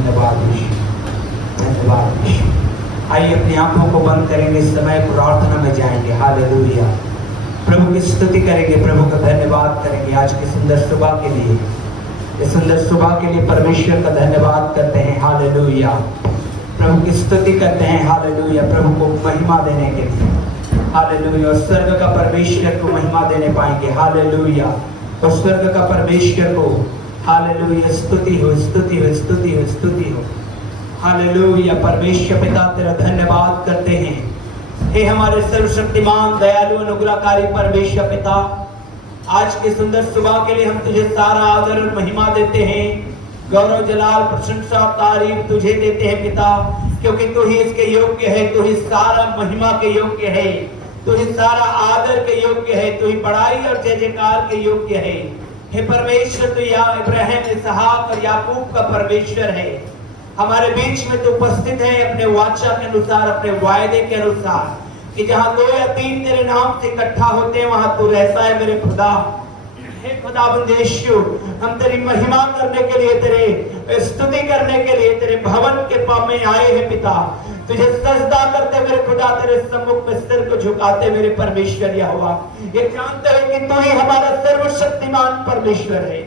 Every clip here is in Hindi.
धन्यवाद यीशु, धन्यवाद यीशु। आइए अपनी आंखों को बंद करेंगे, इस समय प्रार्थना में जाएंगे। हालेलुया। प्रभु की स्तुति करेंगे, प्रभु का धन्यवाद करेंगे आज की सुंदर सुबह के लिए। इस सुंदर सुबह के लिए परमेश्वर का धन्यवाद करते हैं। हालेलुया। प्रभु की स्तुति करते हैं। हालेलुया। प्रभु को महिमा देने के लिए। हालेलुया। और स्वर्ग का परमेश्वर को महिमा देने पाएंगे। हालेलुया। और स्वर्ग का परमेश्वर को हालेलुया स्तुति हो, स्तुति हो, स्तुति हो, स्तुति हो। हालेलुया। परमेश्वर पिता तेरा धन्यवाद करते हैं। हे हमारे सर्वशक्तिमान दयालु अनुग्रहकारी परमेश्वर पिता, आज की सुंदर सुबह के लिए हम तुझे सारा आदर और महिमा देते हैं। गौरव जलाल प्रशंसा तारीफ तुझे देते हैं पिता, क्योंकि तू ही इसके योग्य है, तू ही सारा महिमा के योग्य है, तू ही सारा आदर के योग्य है, तू ही बड़ाई और जय जयकार के योग्य है। हे परमेश्वर, तू या इब्राहिम, इसहाक और याकूब का परमेश्वर है। हमारे बीच में तो उपस्थित है अपने वाचा के अनुसार, अपने वायदे के अनुसार, कि जहां 2 या 3 तेरे नाम से इकट्ठा होते हैं वहां तू रहता है मेरे खुदा। हे खुदाबंद यीशु, हम तेरी महिमा करने के लिए, तेरे स्तुति करने के लिए तेरे भवन के पास में आए हैं पिता। तुझे सजदा करते मेरे खुदा, तेरे सम्मुख में सिर को झुकाते मेरे परमेश्वर यहोवा, ये जानते हैं कि तू ही हमारा सर्वशक्तिमान परमेश्वर है,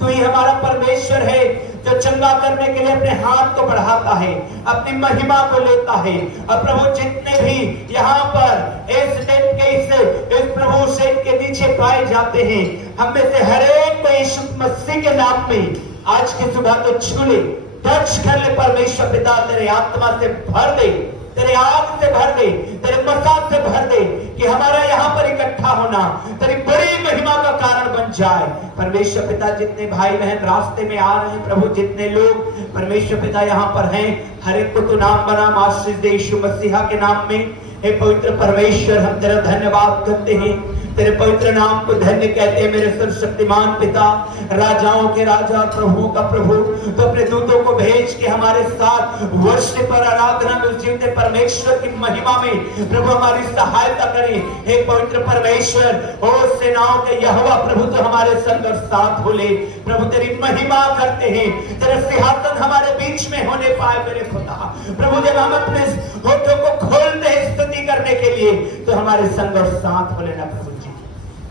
तू ही हमारा परमेश्वर है जो चंगा करने के लिए अपने हाथ को बढ़ाता है, अपनी महिमा को लेता है। और प्रभु जितने भी यहाँ पर इस टेंट के इस प्रभु से के नीचे पाए जाते हैं, हम में से हर एक को यीशु मसीह के नाम में आज की सुबह को छू ले, टच कर ले परमेश्वर पिता, तेरे आत्मा से भर दे, तेरे आग से भर दे, तेरे मसाज से भर दे, कि हमारा यहाँ पर इकट्ठा होना तेरी बड़ी महिमा का कारण बन जाए। परमेश्वर पिता, जितने भाई बहन रास्ते में आ रहे हैं प्रभु, जितने लोग परमेश्वर पिता यहाँ पर हैं, हर एक को तू नाम बनाम आशीष दे यीशु मसीहा के नाम में। हे पवित्र परमेश्वर, हम तेरा धन्यवाद करते हैं, तेरे पवित्र नाम को धन्य कहते हैं मेरे सर्वशक्तिमान पिता, राजाओं के राजा, प्रभुओं का प्रभु। तो अपने दूतों को भेज के हमारे साथ वर्षिप पर आराधना में जीवते परमेश्वर की महिमा में प्रभु हमारी सहायता करें। हे पवित्र परमेश्वर, ओ सेनाओं के यहोवा प्रभु, तो हमारे संग और साथ हो ले प्रभु, तेरी महिमा करते हैं, तेरा सिंहासन हमारे बीच में होने पाए मेरे खुदा। प्रभु जब हम अपने होठों को खोलते हैं स्तुति करने के लिए, तो हमारे संग और साथ हो लेना प्रभु।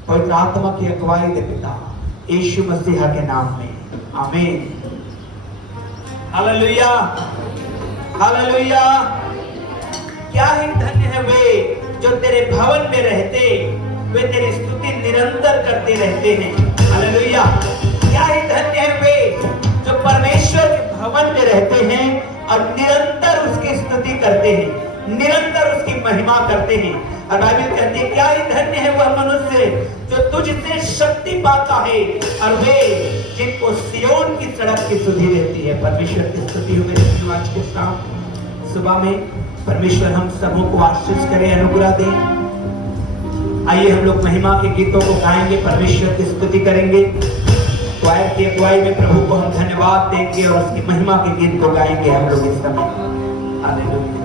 पवित्र आत्मा की अगुवाई दे पिता, यीशु मसीहा के नाम में, आमीन। Hallelujah, hallelujah. क्या ही धन्य है वे जो तेरे भवन में रहते, वे तेरी स्तुति निरंतर करते रहते हैं। हालेलुया। क्या ही धन्य है वे जो परमेश्वर के भवन में रहते हैं और निरंतर उसकी स्तुति करते हैं, निरंतर उसकी महिमा करते हैं। और बाइबल कहती है, क्या ही धन्य है वह मनुष्य जो तुझसे शक्ति पाता है और वे जिनको सियोन की सड़क की सुधि रहती है। परमेश्वर की स्तुति हो मेरे आज के शाम सुबह में। परमेश्वर हम सबों को आशीष करे, अनुग्रह दे। आइए हम लोग महिमा के गीतों को गाएंगे, परमेश्वर की स्तुति करेंगे। क्वायर की अगुवाई में प्रभु को हम धन्यवाद देंगे और उसकी महिमा के गीत को गाएंगे हम लोग इस समय। हालेलुया।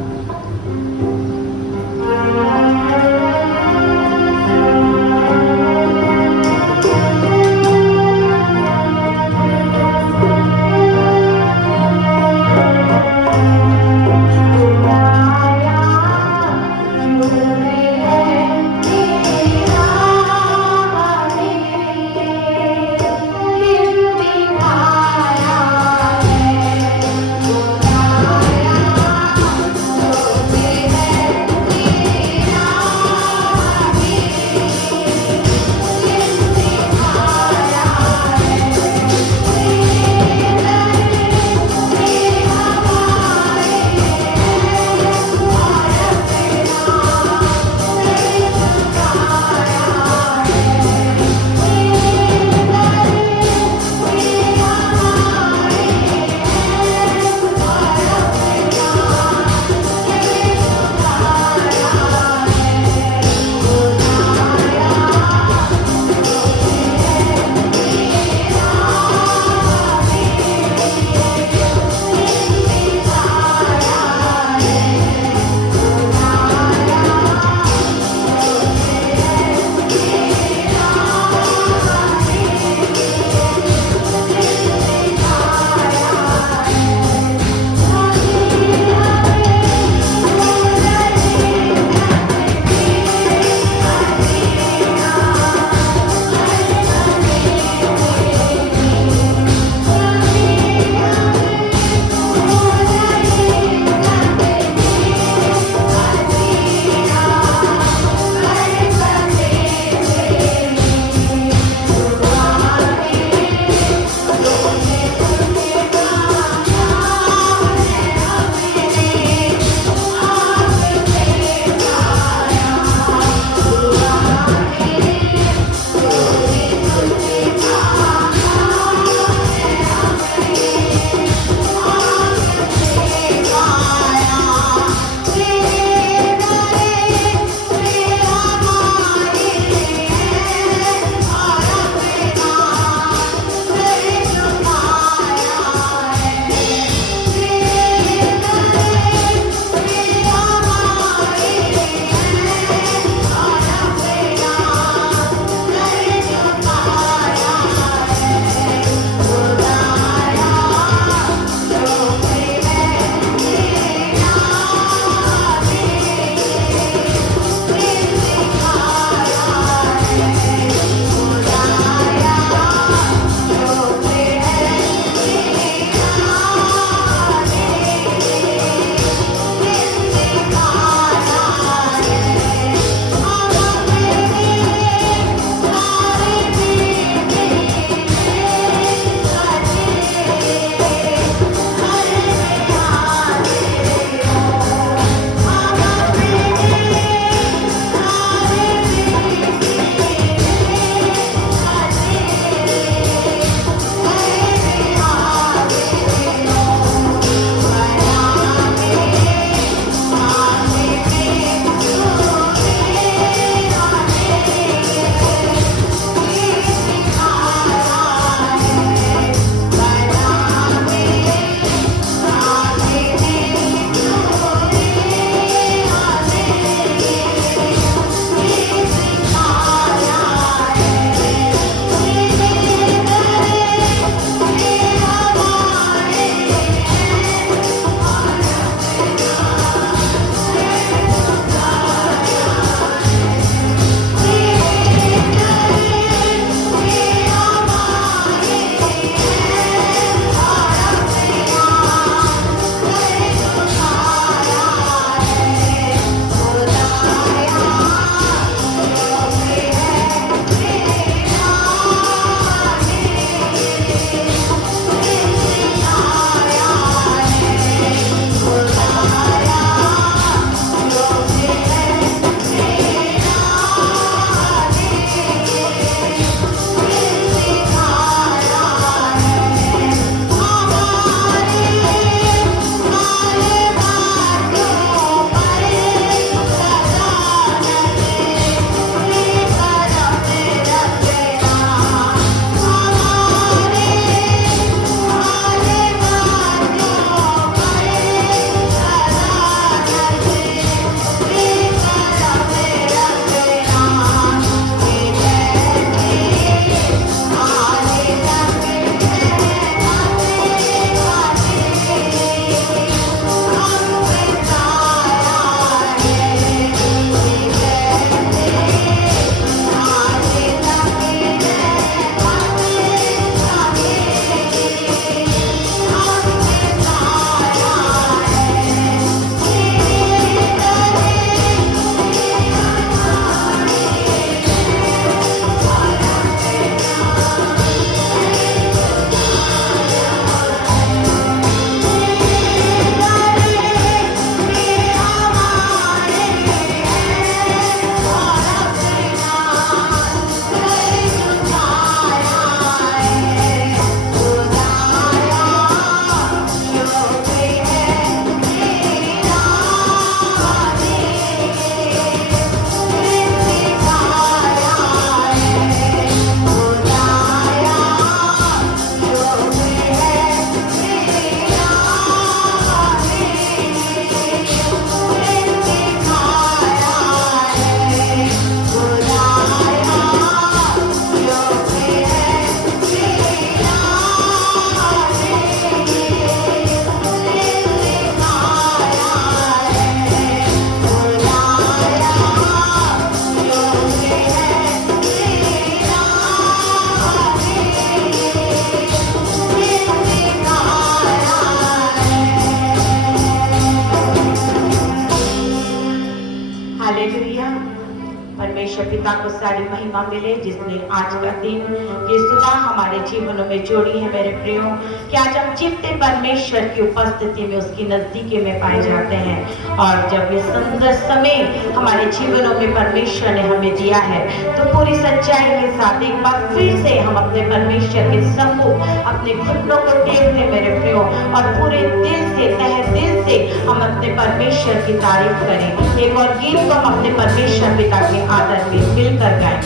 पिता को सारी महिमा मिले जिसने आज का दिन ये सुबह हमारे जीवनों में जोड़ी है मेरे प्रियो, कि आज हम चिपते परमेश्वर की उपस्थिति में उसकी नजदीकी में पाए जाते हैं। और जब ये सुंदर समय हमारे जीवनों में परमेश्वर ने हमें दिया है तो पूरी सच्चाई के साथ एक बार फिर से हम अपने परमेश्वर के सम्मुख अपने घुटनों को टेक दें मेरे प्रियो, और पूरे दिल से तहे दिल से हम अपने परमेश्वर की तारीफ करें। एक और गीत को हम अपने परमेश्वर पिता के आदर में मिलकर गाएं।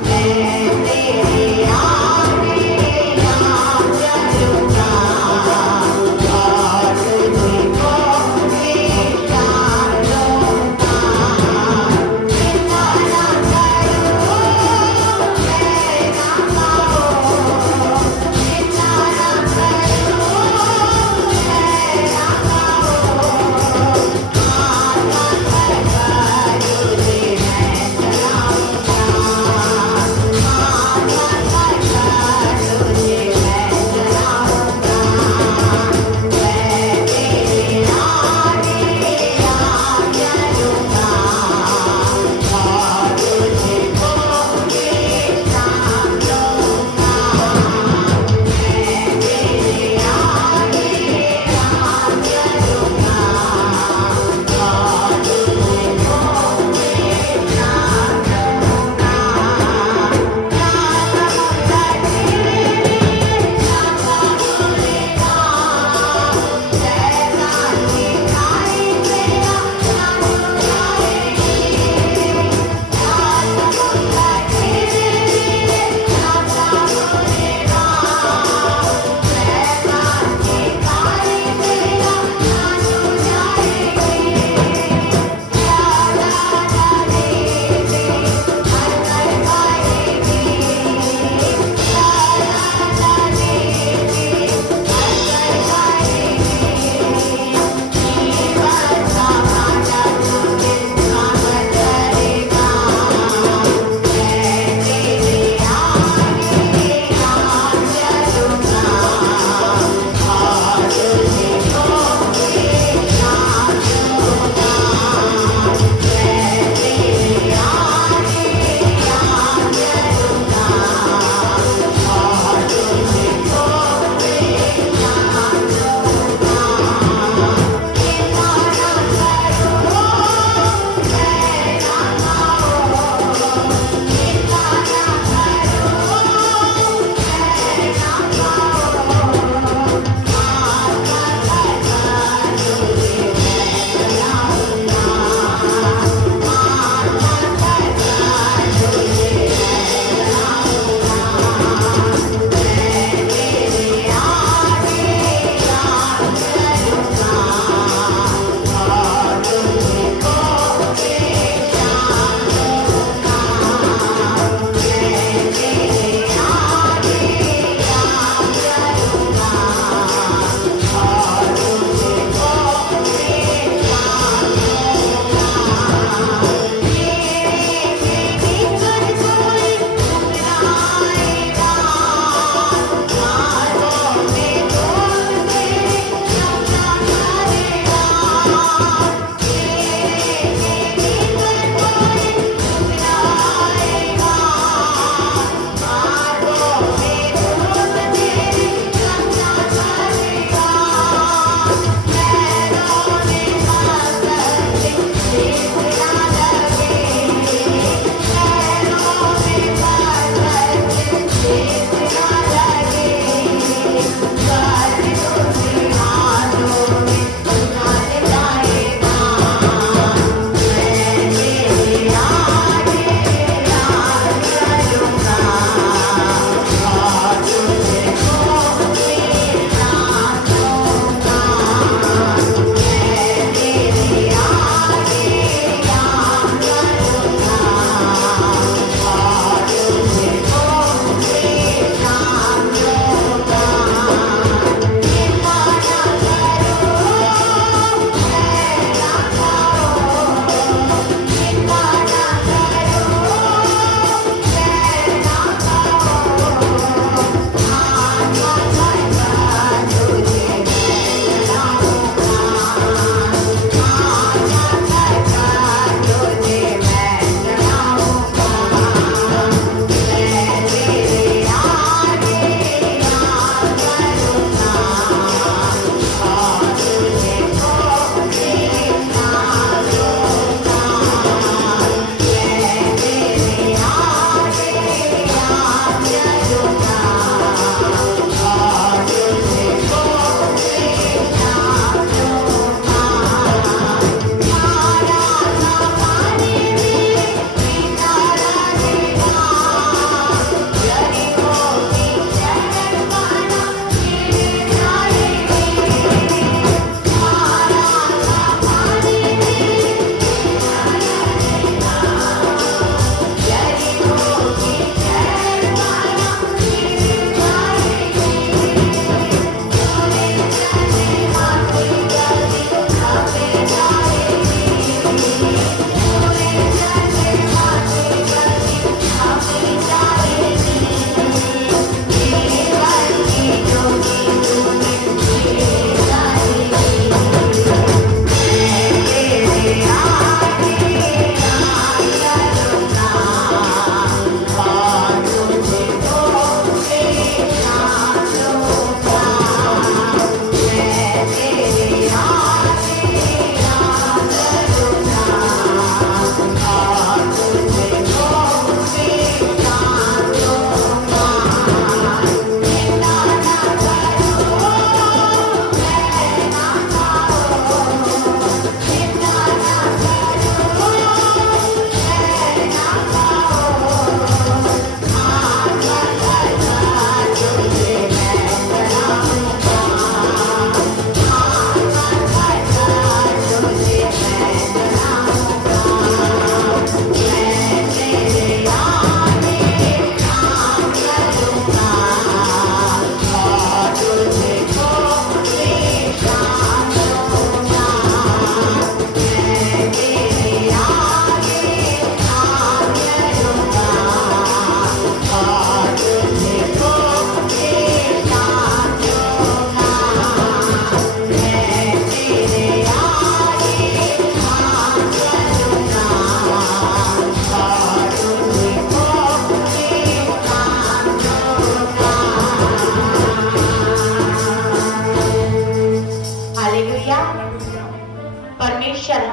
मैं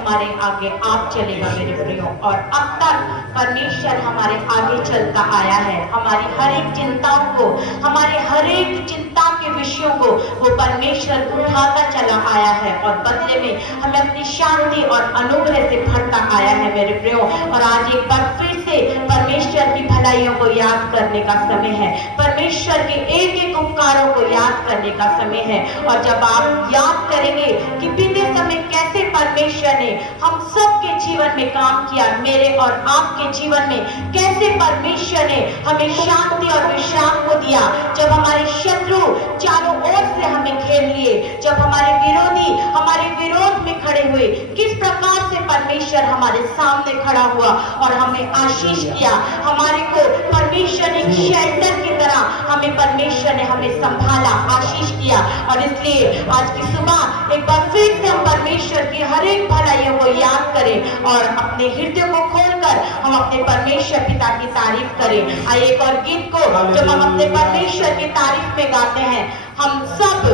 हमारे आगे आप चलेगा मेरे प्रियो। और अब तक परमेश्वर हमारे आगे चलता आया है, हमारी हर एक चिंताओं को, हमारे हर एक चिंता के विषयों को वो परमेश्वर उठाता चला आया है और बदले में हमें अपनी शांति और अनुग्रह से भरता आया है मेरे प्रियो। और आज एक बार फिर से परमेश्वर की भलाइयों को याद करने का समय है, परमेश्वर के एक एक उपकारों को याद करने का समय है। और जब आप याद करेंगे कि बीते समय कैसे परमेश्वर ने हम सबके जीवन में काम किया, मेरे और आपके जीवन में कैसे परमेश्वर ने हमें शांति और विश्राम को दिया, जब हमारे शत्रु चारों ओर से हमें घेर लिए, जब हमारे विरोधी हमारे विरोध में खड़े हुए, किस प्रकार से परमेश्वर हमारे सामने खड़ा हुआ और हमें आशीष किया, हमारे को परमेश्वर ने शेल्टर की तरह हमें परमेश्वर ने हमें संभाला, आशीष किया। और इसलिए आज की सुबह एक बार फिर से हम परमेश्वर की हर एक भलाइयों को याद करें और अपने हृदय को खोलकर हम अपने परमेश्वर पिता की तारीफ करें। आइए एक और गीत को जब हम अपने परमेश्वर की तारीफ में गाते हैं, हम सब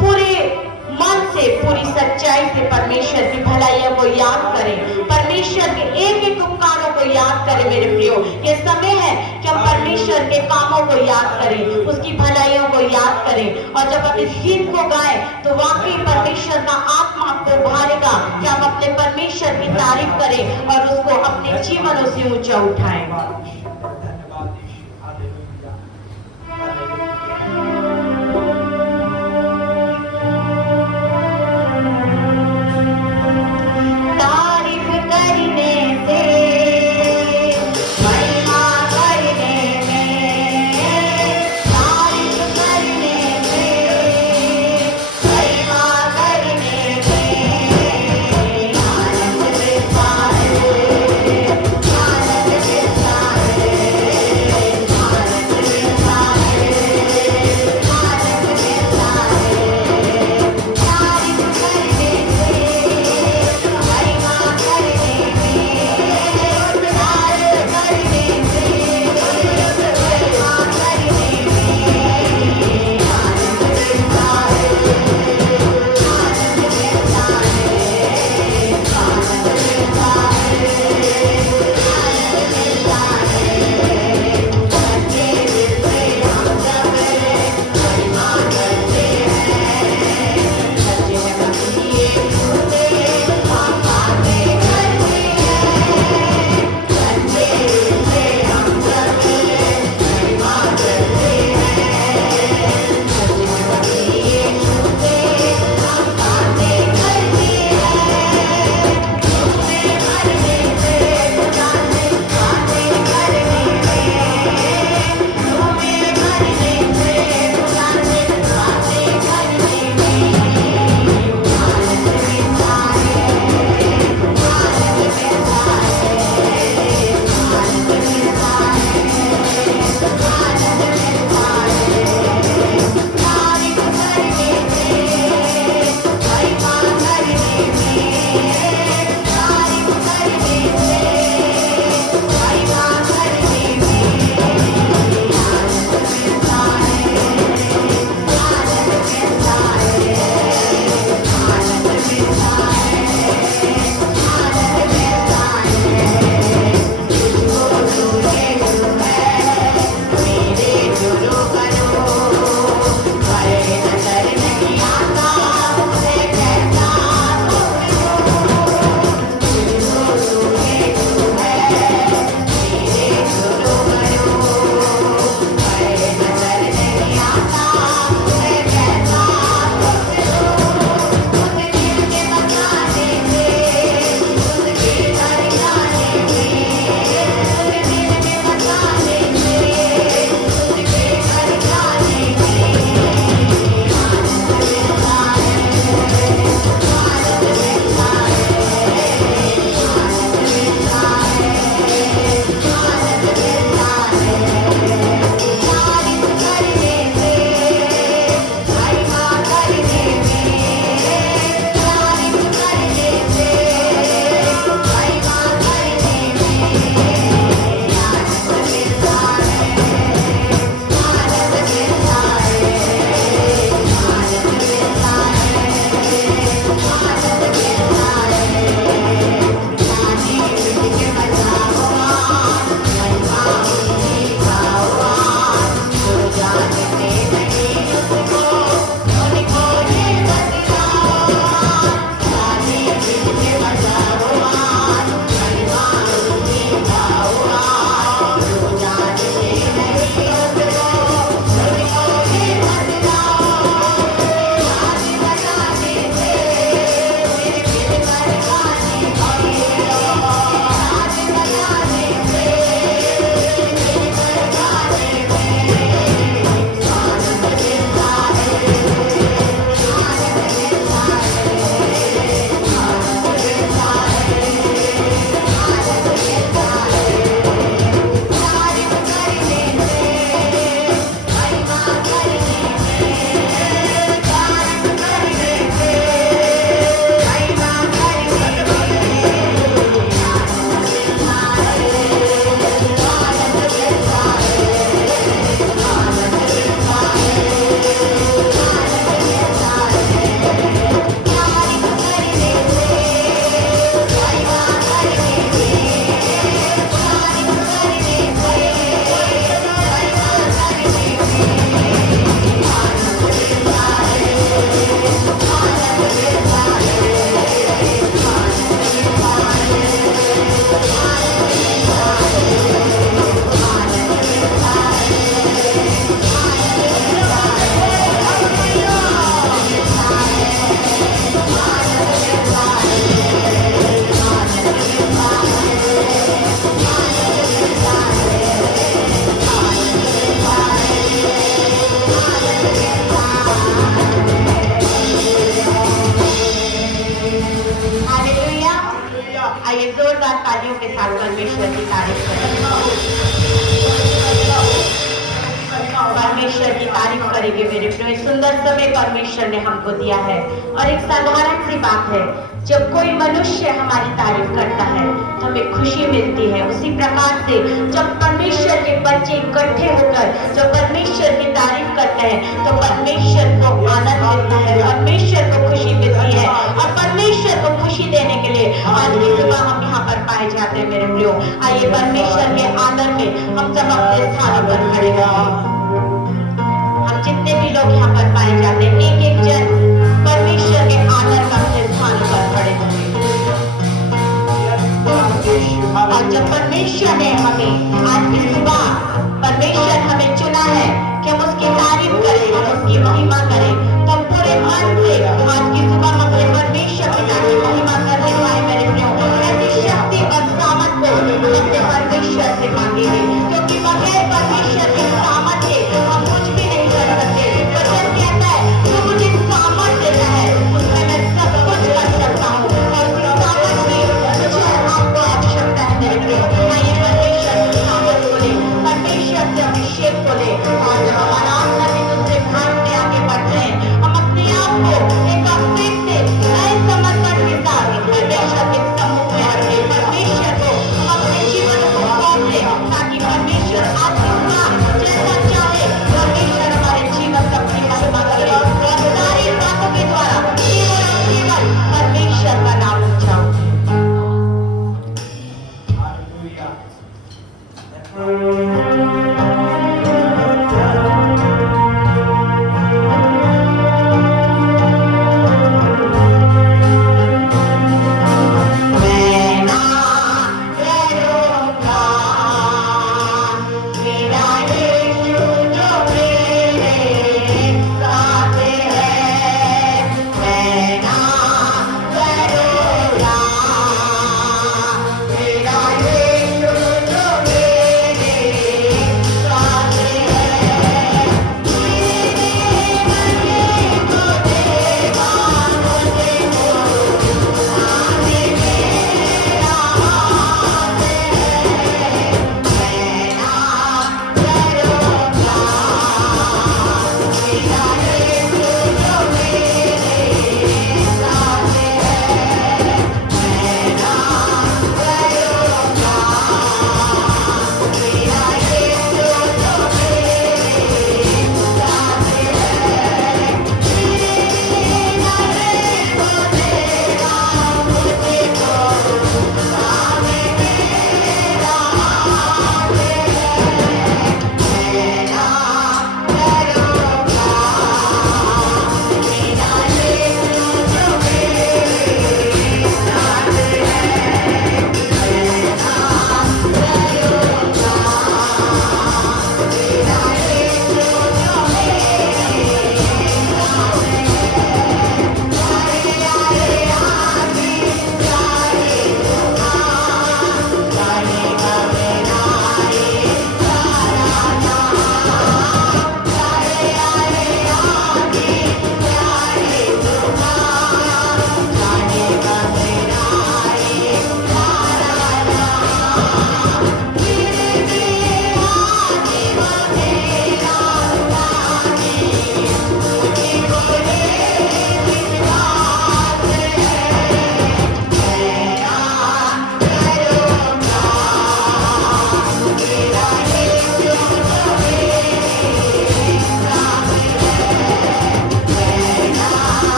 पूरे मन से, पूरी सच्चाई से परमेश्वर की भलाइयों को याद करें, परमेश्वर के एक एक उपकारों को याद करें मेरे प्रियो। ये समय है कि हम परमेश्वर के कामों को याद करें, उसकी भलाइयों को याद करें। और जब हम इस गीत को गाएं तो वाकई परमेश्वर का आत्मा आपको भारेगा कि हम अपने परमेश्वर की तारीफ करें और उसको अपने जीवनों से ऊंचा उठाएं। आइए जोरदार तालियों के साथ परमेश्वर की तारीफ करेंगे। परमेश्वर की तारीफ करेंगे मेरे प्रिय। सुंदर समय परमेश्वर ने हमको दिया है और एक साधारण सी बात है, जब कोई मनुष्य हमारी तारीफ करता है तो हमें खुशी मिलती है। उसी प्रकार से जब परमेश्वर के बच्चे इकट्ठे होकर जब परमेश्वर की तारीफ करते हैं तो परमेश्वर को आनंद मिलता है, परमेश्वर को खुशी मिलती है। और परमेश्वर को खुशी देने के लिए आज की सुबह हम यहाँ पर पाए जाते हैं मेरे प्रियो। आइए परमेश्वर के आदर में हम सब अपने स्थानों पर खड़े रहें। हम जितने भी लोग यहाँ पर पाए जाते हैं, एक एक जन परमेश्वर के आदर में अपने स्थानों पर खड़े होंगे। और जब परमेश्वर ने हमें आज की सुबह परमेश्वर हमें चुना है कि हम उसकी तारीफ करें, हम उसकी महिमा करें, तो हम पूरे मन से आज की सुबह हम अपने परमेश्वर पिता की महिमा करने पाए मेरे प्रियो। ऐसी शक्ति और सामर्थ को हम अपने परमेश्वर से मांगेंगे, क्योंकि बगैर परमेश्वर के सामर्थ के हम कुछ भी नहीं कर सकते। वचन कहता है, तो मुझे सामर्थ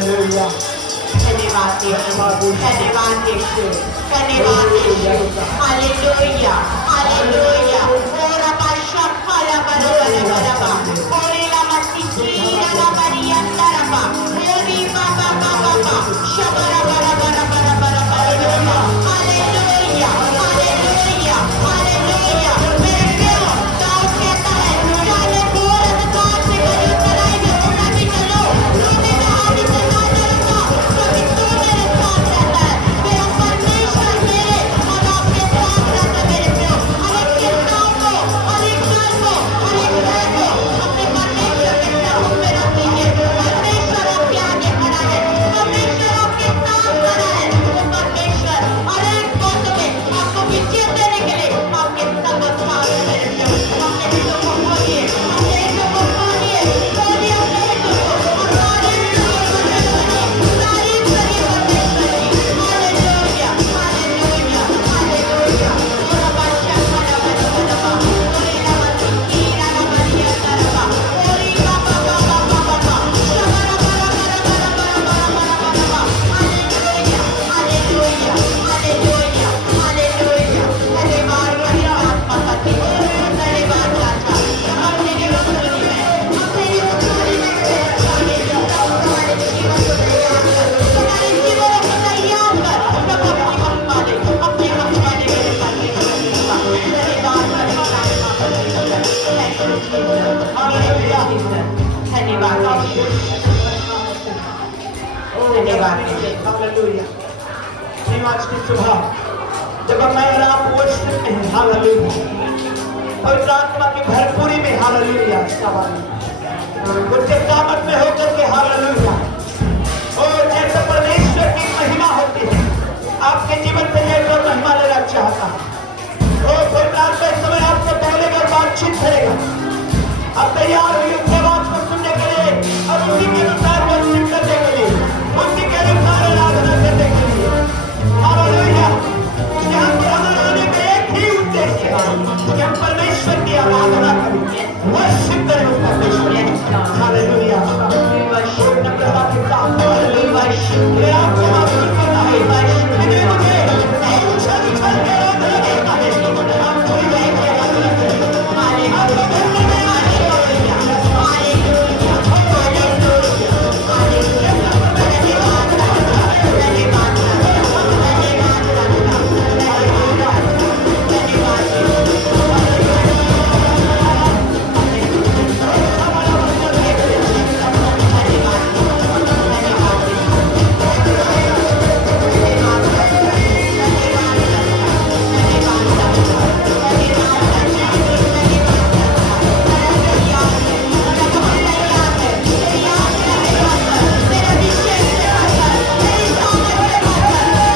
हालेलुया धन्यवाद यीशु, धन्यवाद यीशु, धन्यवाद यीशु, हालेलुया, हालेलुया। ओरा बाशा खाला बरा बरा बरा बा, ओरे ला मसीही ला बरिया तरबा, ओरी बाबा बाबा बा, शबरा बरा बरा बरा बरा बरा, हालेलुया, हालेलुया, हालेलुया। मेरे प्रियो, दाऊद कहता है, चाहे घोर अंधकार से गली तराई में उड़ा भी चलो, रोने में आगे चलना चलूंगा, क्योंकि तू मेरे साथ रहता है। मेरा परमेश्वर मेरे और आपके साथ रहता है। मेरे प्रियो, हर एक चिंताओं को, हर एक डर को, हर एक भय को अपने परमेश्वर के चरणों में रख दीजिए। परमेश्वर आपके आगे खड़ा है, परमेश्वर आपके साथ खड़ा है। वो परमेश्वर हर एक बात में आपको विजय देने के लिए आपके संग साथ है। मेरे प्रियो, अपने दिलों को खोलिए, अपने दिलों को खोलिए, खोलिए अपने दिलों को और तारीफ करिए परमेश्वर की, तारीफ करिए परमेश्वर की। Hallelujah, hallelujah, hallelujah. ओरा बाशा खाला बरा बरा बा, ओरे ला मसीही ला बरिया तरबा, ओरी बाबा बाबा बाबा बा, शबरा बरा बरा बरा बरा बरा बरा बा। Hallelujah, hallelujah, hallelujah, hallelujah. धन्यवाद भैया आत्मा का दिन, धन्यवाद चाचा। हम तेरी रसूली में, हम तेरी रसूली में हमारे जीवन को तैयार कर, हमारे जीवन को तैयार कर। सब अपनी महिमा दे, अपनी महिमा दे मेरे परमेश्वर की। धन्यवाद धन्यवाद धन्यवाद हालेलुया। आज की सुबह जब मैं और आप वर्शिप में हैं, हालेलुया, पवित्र आत्मा की भरपूरी में, हालेलुया, उसके सामर्थ में होकर के, हालेलुया, और जैसे परमेश्वर की महिमा होती है आपके जीवन से लेकर महिमा लेना चाहता है। और पवित्र आत्मा इस समय आपसे बोलेगा और बातचीत करेगा। अब तैयार हुई उसके आवाज को सुनने के लिए और उसी के अनुसार वर्शिप करने के लिए, उसी के अनुसार आराधना करने के लिए। हालेलुया। यहाँ पर हमारे आने का एक ही उद्देश्य है कि हम परमेश्वर की आराधना करें, वर्शिप करें उस परमेश्वर की। हालेलुया। नम्रता के साथ मैं आपको मालूम करना है, लेकिन मुझे उछल उछल के आराधना करना है। आप कोई नहीं आराधना करें, आपको करने में हालेलुया, हालेलुया, हालेलुया,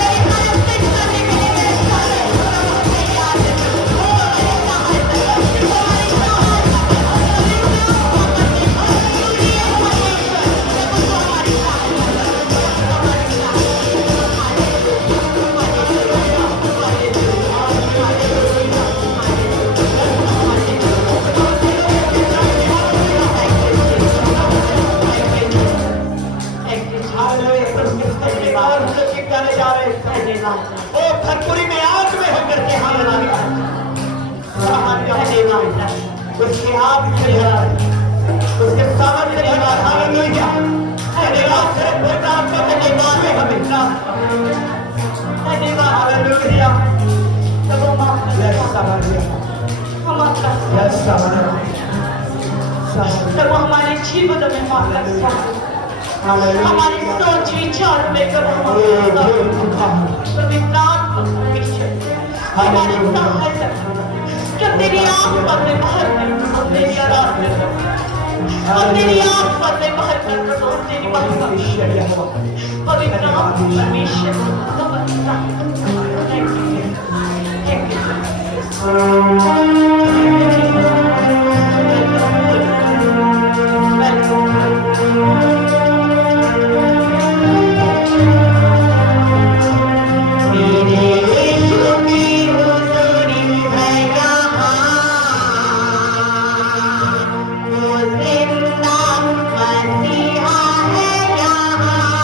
हालेलुया। धन्यवाद धन्यवाद भरपूरी में आग में होकर के हालेलुया, उसके आग से भरा, उसके सामर्थ्य से भरा। हालेलुया। धन्यवाद है पवित्र आत्मा के धन्यवाद में हमें धन्यवाद। हालेलुया। सब माफ सब हमारे जीवन में माफ, हमारी सोच विचार में करो, पवित्र आत्मा हमारे सहायता, जो तेरी आत्मा में बाहर कर, तेरी आराधना, और तेरी आत्मा में बाहर कर, तेरी महिमा, पवित्र आत्मा परमेश्वर समझता है यहाँ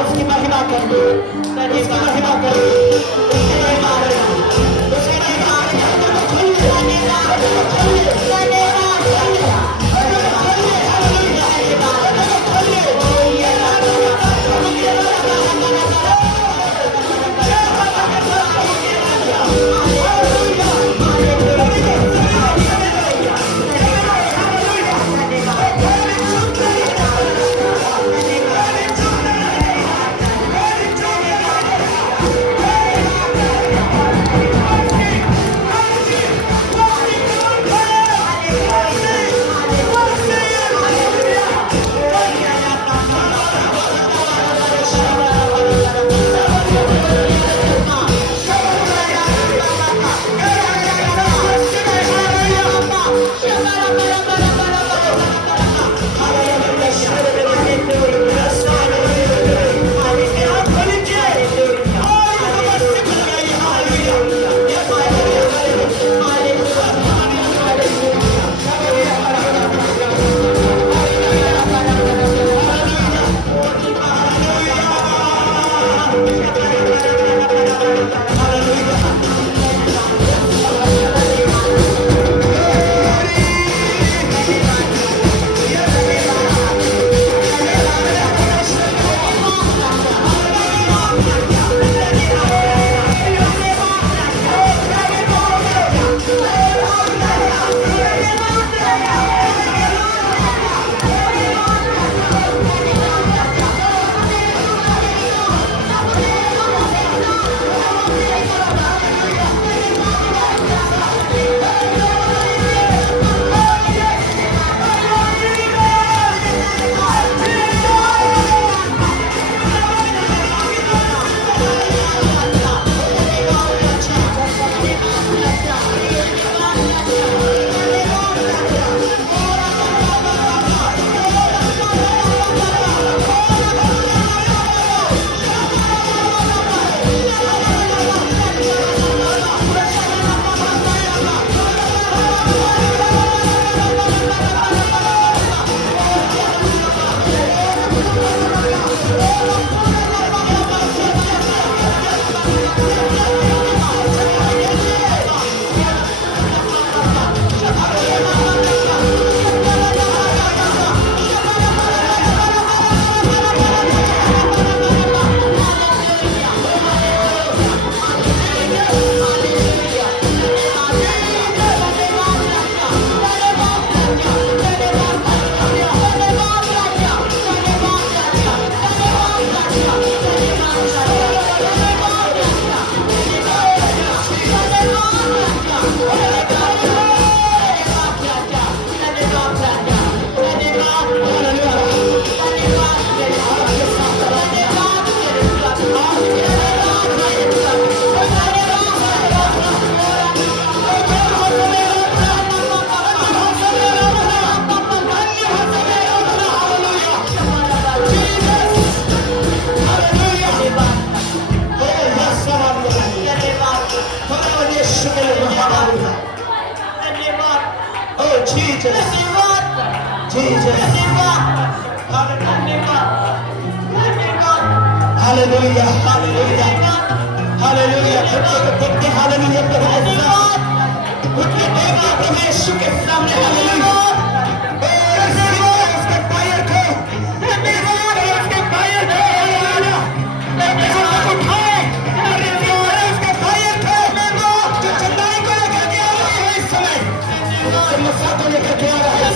उसकी महिमा कर दो, उसकी महिमा कर दो, उसकी महिमा कर दो, उसकी महिमा Jesus. Jesus. Hallelujah. Hallelujah. Hallelujah. Hallelujah. Hallelujah. प्रभु यीशु के सामने हालेलुया उसके फायर को उसके फायर को उठाए उसके फायर को जो चंदाई को लेकर के आ रहा है इस समय मसा को लेकर के आ रहा है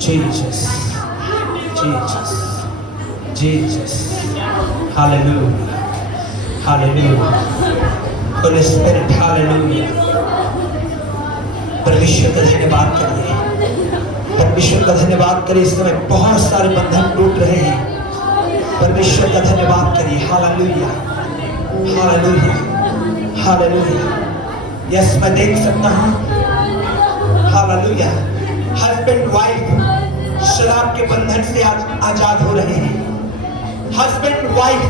Jesus. Jesus. Jesus. Hallelujah. Hallelujah. Holy Spirit, hallelujah. परमेश्वर का धन्यवाद करिए, परमेश्वर का धन्यवाद करिए। इस समय बहुत सारे बंधन टूट रहे हैं, परमेश्वर का धन्यवाद करिए। Hallelujah, hallelujah, hallelujah. यस, मैं देख सकता हूँ, हालेलुया, हस्बैंड वाइफ शराब के बंधन से आजाद हो रहे हैं। हस्बैंड वाइफ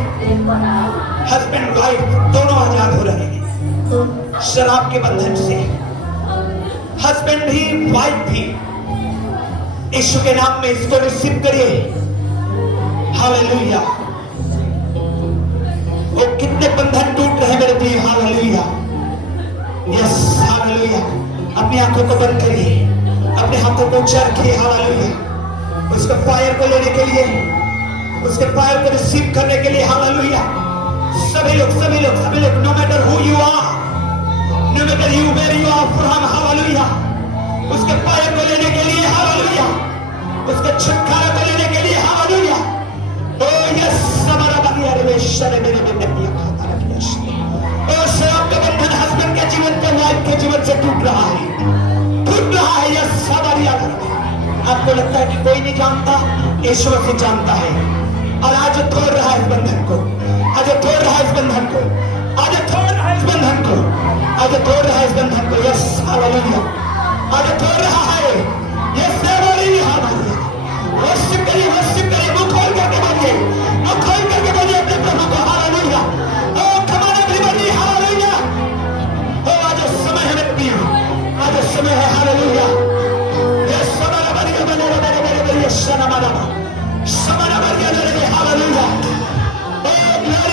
दोनों आजाद हो रहे हैं शराब के बंधन से। हस्बैंड भी वाइफ भी, यीशु के नाम में इसको रिसीव करिए। हालेलुया। वो कितने बंधन टूट रहे मेरे प्रिय। Hallelujah, yes, hallelujah. अपनी आंखों को बंद करिए, अपने हाथों को ऊंचा रखिए। हालेलुया। उसके फायर को लेने के लिए, उसके फायर को रिसीव करने के लिए। हालेलुया। सभी लोग no matter who you are, no matter you where you are from, hallelujah, उसके फायर को लेने के लिए। हालेलुया। उसके छुटकारा को लेने के लिए। हालेलुया। ओह यस, हमारा बंदिया रिवेशन मेरे बेटियां खाता रखिए। ओह शराब का बंधन हस्बैंड के जीवन के, वाइफ के जीवन से टूट रहा है, टूट रहा है। यस, हमारी आपको लगता है कि कोई नहीं जानता, ईश्वर से जानता है। और आज तोड़ रहा है इस बंधन को, आज तोड़ रहा है इस बंधन को, आज तोड़ रहा है इस बंधन को, आज तोड़ रहा है इस बंधन को। Yes, hallelujah. आज तोड़ रहा है। Yes, hallelujah, hallelujah. वर्शिप करिए, मुंह खोल करके बोलिए, मुंह खोल करके बोलिए अपने प्रभु को। Hallelujah. Oh come on everybody, hallelujah. Oh आज समय है मेरे प्रिय, आज समय है। हालेलुया। Hallelujah. Oh, glory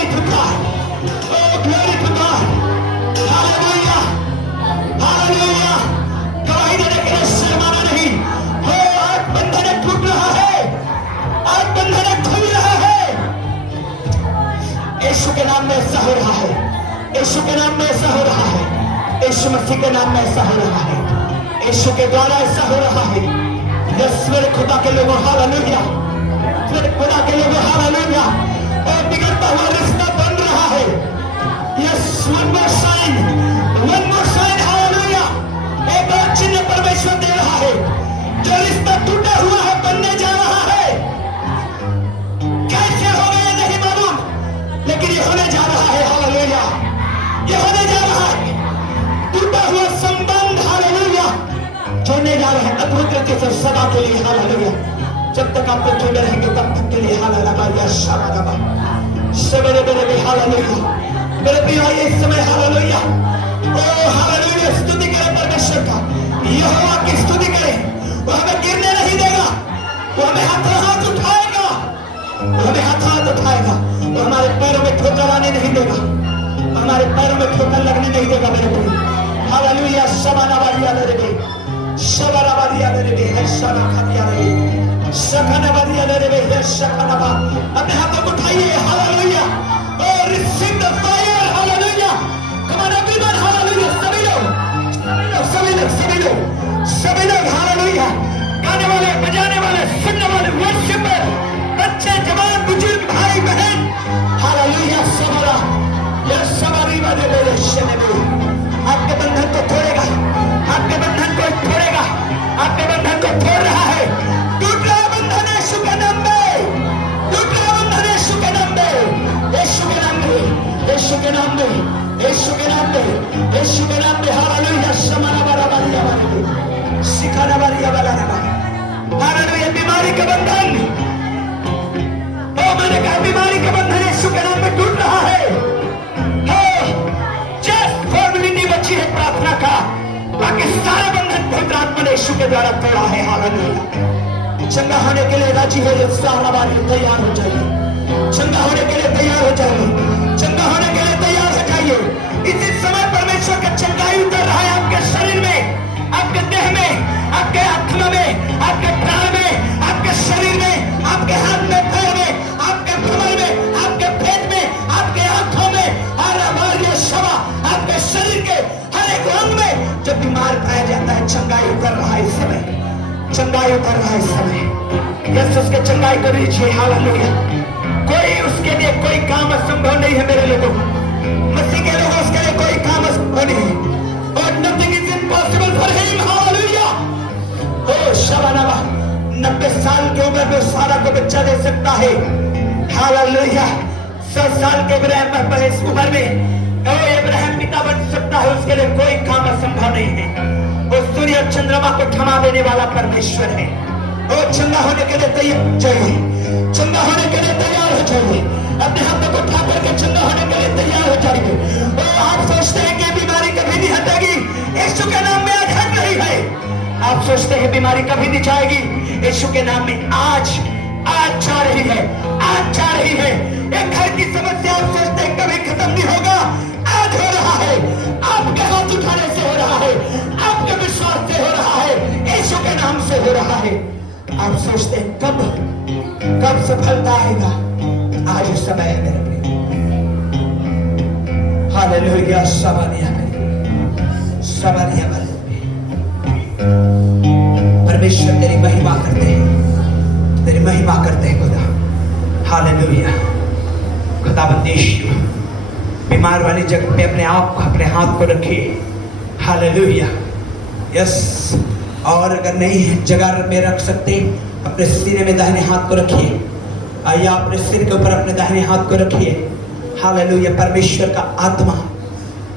यीशु के नाम में ऐसा हो रहा है, यीशु मसीह के नाम में ऐसा हो रहा है, यीशु के द्वारा ऐसा हो रहा है। यस मेरे खुदा के लोगों हालेलुया, मेरे खुदा के लोगों हालेलुया। और बिगड़ता हुआ रिश्ता बन रहा है। Yes one more sign hallelujah. एक और चिन्ह परमेश्वर दे रहा है। जो रिश्ता टूटा हुआ है बनने जा रहा है। कैसे होगा ये नहीं मालूम, लेकिन ये होने जा रहा है हालेलुया। ये होने जा रहा है। टूटा हुआ संबंध हालेलुया जोड़ने जा रहे हैं अद्भुत तरीके से सदा के लिए हालेलुया। जब तक आप जुड़े रहेंगे तब तक के लिए हालेलुया। सवेरे मेरे हालेलुया। मेरे प्रिय भाई इस समय हालेलुया, ओ हालेलुया स्तुति करें परमेश्वर का। यहोवा की स्तुति करें। वो हमें गिरने नहीं देगा, वो हमें हाथ उठाएगा, वो हमें हाथ उठाएगा। वो हमारे पैरों में ठोकर आने नहीं देगा, हमारे पैरों में ठोकर लगने नहीं देगा मेरे प्रिय हालेलुया। शबानाबादिया रे शबानाबादिया रे है शबानाबादिया रे शबानाबादिया रे है शबानाबा। अपने हाथों को उठाइए हालेलुया और receive the fire hallelujah. Come on everyone hallelujah. सभी लोग हालेलुया। गाने वाले, बजाने वाले, सुनने वाले, वर्शिपर, बच्चे, जवान, बुजुर्ग, भाई बहन हालेलुया। सबरा ये सवारी वाले मेरे शने आपके बंधन को तोड़ेगा, आपके बंधन को तोड़ेगा, आपके बंधन को तोड़ रहा है। टूट रहा बंधन यीशु के नाम में, टूट रहा बंधन यीशु के नाम में, यीशु के नाम में, यीशु के नाम में, यीशु के नाम में, यीशु के नाम में हालेलुया। शमाना बराबरिया वाले सिखाना बरिया वाला हालेलुया। बीमारी का बंधन, ओ मैंने कहा बीमारी का बंधन यीशु के नाम में टूट रहा है। बची है प्रार्थना का, बाकी सारे बंधन पवित्र आत्मा ने यीशु के द्वारा तोड़ा है हालेलुया। चंगा होने के लिए राजी हो जाइए, तैयार हो जाइए। चंगा होने के लिए तैयार हो जाइए, चंगा होने के लिए तैयार हो जाइए। इसी समय परमेश्वर का चंगाई उतर रहा है आपके शरीर में, आपके देह में, आपके आत्मा में, आपके प्राण में, आपके शरीर में, आपके हाथ में, पैर में, आपके कमर में, आपके पेट में, आपके आंखों में, आपके शरीर के हर एक अंग में जब बीमार पाया जाता है चंगाई उतर रहा है इस समय, चंगाई उतर रहा है इस समय। यस उसके चंगाई को लीजिए हालेलुया। कोई उसके लिए कोई काम असंभव नहीं है मेरे लोगों, मसीह के लोगों उसके लिए कोई काम असंभव नहीं है। और nothing is impossible for him hallelujah. Oh शबानाबा 90 साल की उम्र में सारा को बच्चा दे सकता है हालेलुया। 100 साल के उम्र में इब्राहिम पिता बन सकता है, उसके लिए कोई काम असंभव नहीं है। वो सूर्य और चंद्रमा को थमा देने वाला परमेश्वर है। वो चंगा होने के लिए तैयार चाहिए, चंगा होने के लिए तैयार हो जाइए। अपने हाथों को उठा करके चंगा होने के लिए तैयार हो जाइए। और आप सोचते हैं कि बीमारी कभी नहीं हटेगी, यीशु के नाम में आज हट रही है। आप सोचते हैं बीमारी कभी नहीं जाएगी, यीशु के नाम में आज जा रही है, आज जा रही है। एक घर की समस्या आप सोचते हैं कभी खत्म नहीं होगा, आज हो रहा है। आपके हाथ उठाने से हो रहा है, आपके विश्वास से हो रहा है, यीशु के नाम से हो रहा है। आप सोचते हैं कब सफलता आएगा, आज समय है मेरे प्रिय हालेलुया। शबानिया परमेश्वर तेरी महिमा करते हैं, तेरी महिमा करते हैं खुदा हालेलुया। खुदावंद यीशु बीमार वाली जगह पे अपने हाथ को रखिए हालेलुया। यस और अगर नहीं है जगह में रख सकते अपने सीने में दाहिने हाथ को रखिए। आइए अपने सिर के ऊपर अपने दाहिने हाथ को रखिए हालेलुया। परमेश्वर का आत्मा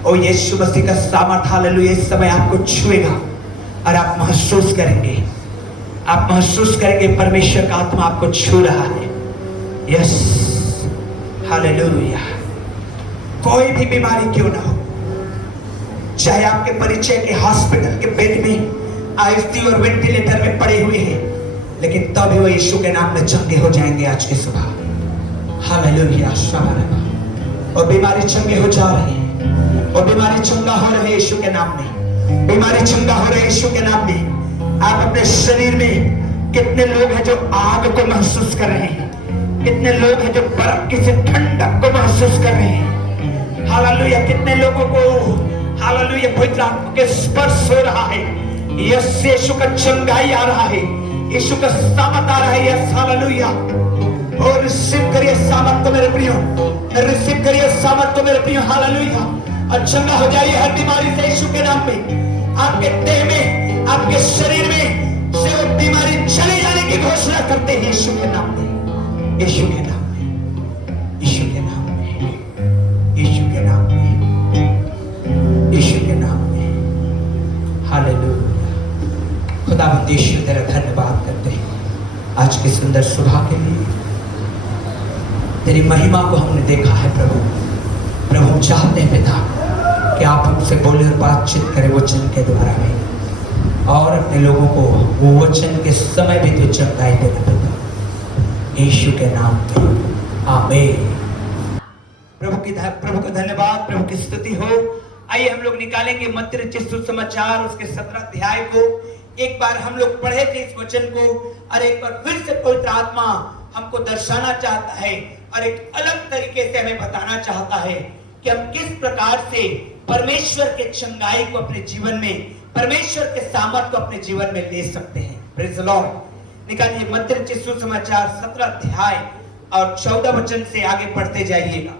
ओ यीशु मसीह का सामर्थ हालेलुया इस समय आपको छुएगा और आप महसूस करेंगे, आप महसूस करेंगे परमेश्वर का आत्मा आपको छू रहा है। Yes hallelujah. कोई भी बीमारी क्यों ना हो, चाहे आपके परिचय के हॉस्पिटल के बेड में आईसीयू और वेंटिलेटर में पड़े हुए हैं, लेकिन तब भी वो यीशु के नाम में चंगे हो जाएंगे आज की सुबह हालेलुया। और बीमारी चंगे हो जा रही है, और बीमारी चंगा हो रही है यीशु के नाम में, बीमारी चंगा हो रही है यीशु के नाम में। आप अपने शरीर में कितने लोग हैं जो आग को महसूस कर रहे हैं, कितने लोग हैं जो बर्फ की से ठंडक को महसूस कर रहे हैं हालेलुया। कितने लोगों को हालेलुया पवित्र आत्मा के स्पर्श हो रहा है, यस यीशु का चंगाई आ रहा है, यीशु का सामर्थ आ रहा है, यस हालेलुया। और रिसीव करिए सामर्थ को मेरे प्रियो, रिसीव करिए सामर्थ को मेरे प्रियो, हालेलुया। और चंगा हो जाइए हर बीमारी से यीशु के नाम में। आपके देह में, आपके शरीर में से वो बीमारी चले जाने की घोषणा करते हैं यीशु के नाम में, यीशु के नाम में, यीशु के नाम में, यीशु के नाम में, यीशु के नाम में। हालेलुया। खुदावंद यीशु तेरा धन्यवाद करते हैं आज की सुंदर सुबह के लिए। तेरी महिमा को हमने देखा है प्रभु। प्रभु हम चाहते हैं पिता कि आप हमसे बोले और बातचीत करें वचन के द्वारा में, और अपने लोगों को वो वचन के समय भी तो चंगाई देना पिता, यीशु के नाम में आमीन। प्रभु का धन्यवाद, प्रभु की स्तुति हो। आइए हम लोग निकालेंगे मत्ती रचित सुसमाचार उसके 17 अध्याय को। एक बार हम लोग पढ़े थे इस वचन को, और एक बार फिर से पवित्र आत्मा हमको दर्शाना चाहता है और एक अलग तरीके से हमें बताना चाहता है कि हम किस प्रकार से परमेश्वर के चंगाई को अपने जीवन में, परमेश्वर के सामर्थ को अपने जीवन में ले सकते हैं। Praise the Lord. निकालिए मत्ती रचित सुसमाचार 17 अध्याय और 14 वचन से आगे पढ़ते जाइएगा।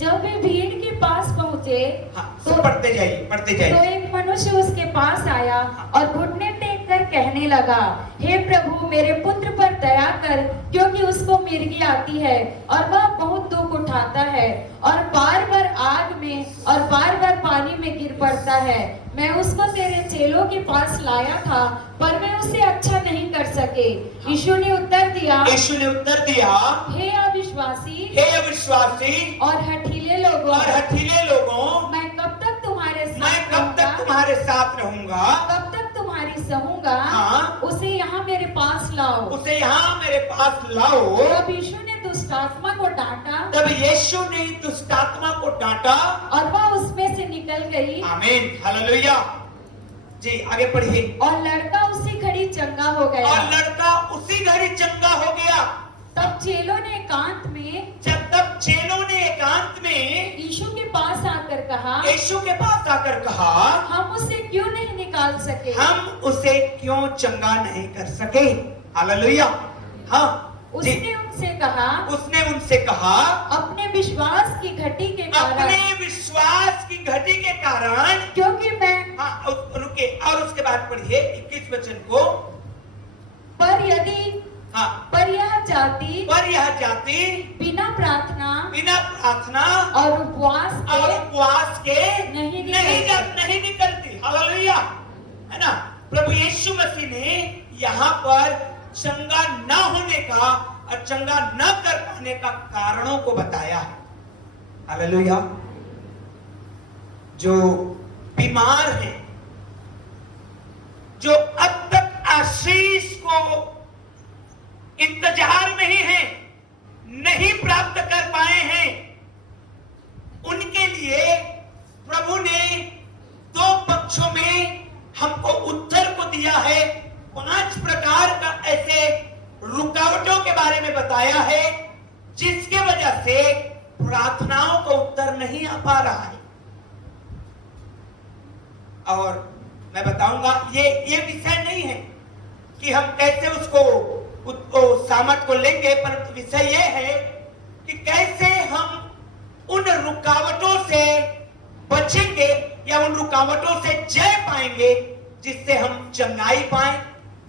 जब वे भीड़ के पास पहुंचे तो पढ़ते जाइए। तो एक मनुष्य उसके पास आया और घुटने टेक कर कहने लगा, हे प्रभु मेरे पुत्र पर दया कर, क्योंकि उसको मिर्गी आती है और वह बहुत दुख उठाता है और बार बार आग में और बार बार पानी में गिर पड़ता है। मैं उसको तेरे चेलों के पास लाया था, पर मैं उसे अच्छा नहीं कर सके। यीशु ने उत्तर दिया, हे अविश्वासी और हठीले लोगों, मैं कब तक तुम्हारे साथ रहूंगा, कब तक तुम्हारी सहूंगा। उसे यहाँ मेरे पास लाओ। तब यीशु ने दुष्टात्मा को डांटा और वह उसमें से निकल गई। आमीन, हालेलुया। जी आगे पढ़िए। और लड़का उसी घड़ी चंगा हो गया। तब चेलों ने एकांत में यीशु के पास आकर कहा, हम उसे क्यों नहीं निकाल सके, हम उसे क्यों चंगा नहीं कर सके। हालेलुया। हाँ, उसने उनसे कहा, अपने विश्वास की घटी के कारण, क्योंकि मैं रुके। और उसके बाद पढ़िए 21 वचन को। पर यह जाति बिना प्रार्थना और उपवास के नहीं निकलती। हालेलुया, है ना। प्रभु यीशु मसीह ने यहाँ पर चंगा न होने का और चंगा न कर पाने का कारणों को बताया है। हालेलुया। जो बीमार हैं, जो अब तक आशीष को इंतजार में ही हैं, नहीं प्राप्त कर पाए हैं, उनके लिए प्रभु ने 2 पक्षों में हमको उत्तर को दिया है। 5 प्रकार का ऐसे रुकावटों के बारे में बताया है जिसके वजह से प्रार्थनाओं को उत्तर नहीं आ पा रहा है। और मैं बताऊंगा ये विषय नहीं है कि हम कैसे उसको सामर्थ को लेंगे, परंतु विषय ये है कि कैसे हम उन रुकावटों से बचेंगे या उन रुकावटों से जय पाएंगे, जिससे हम चंगाई पाएं,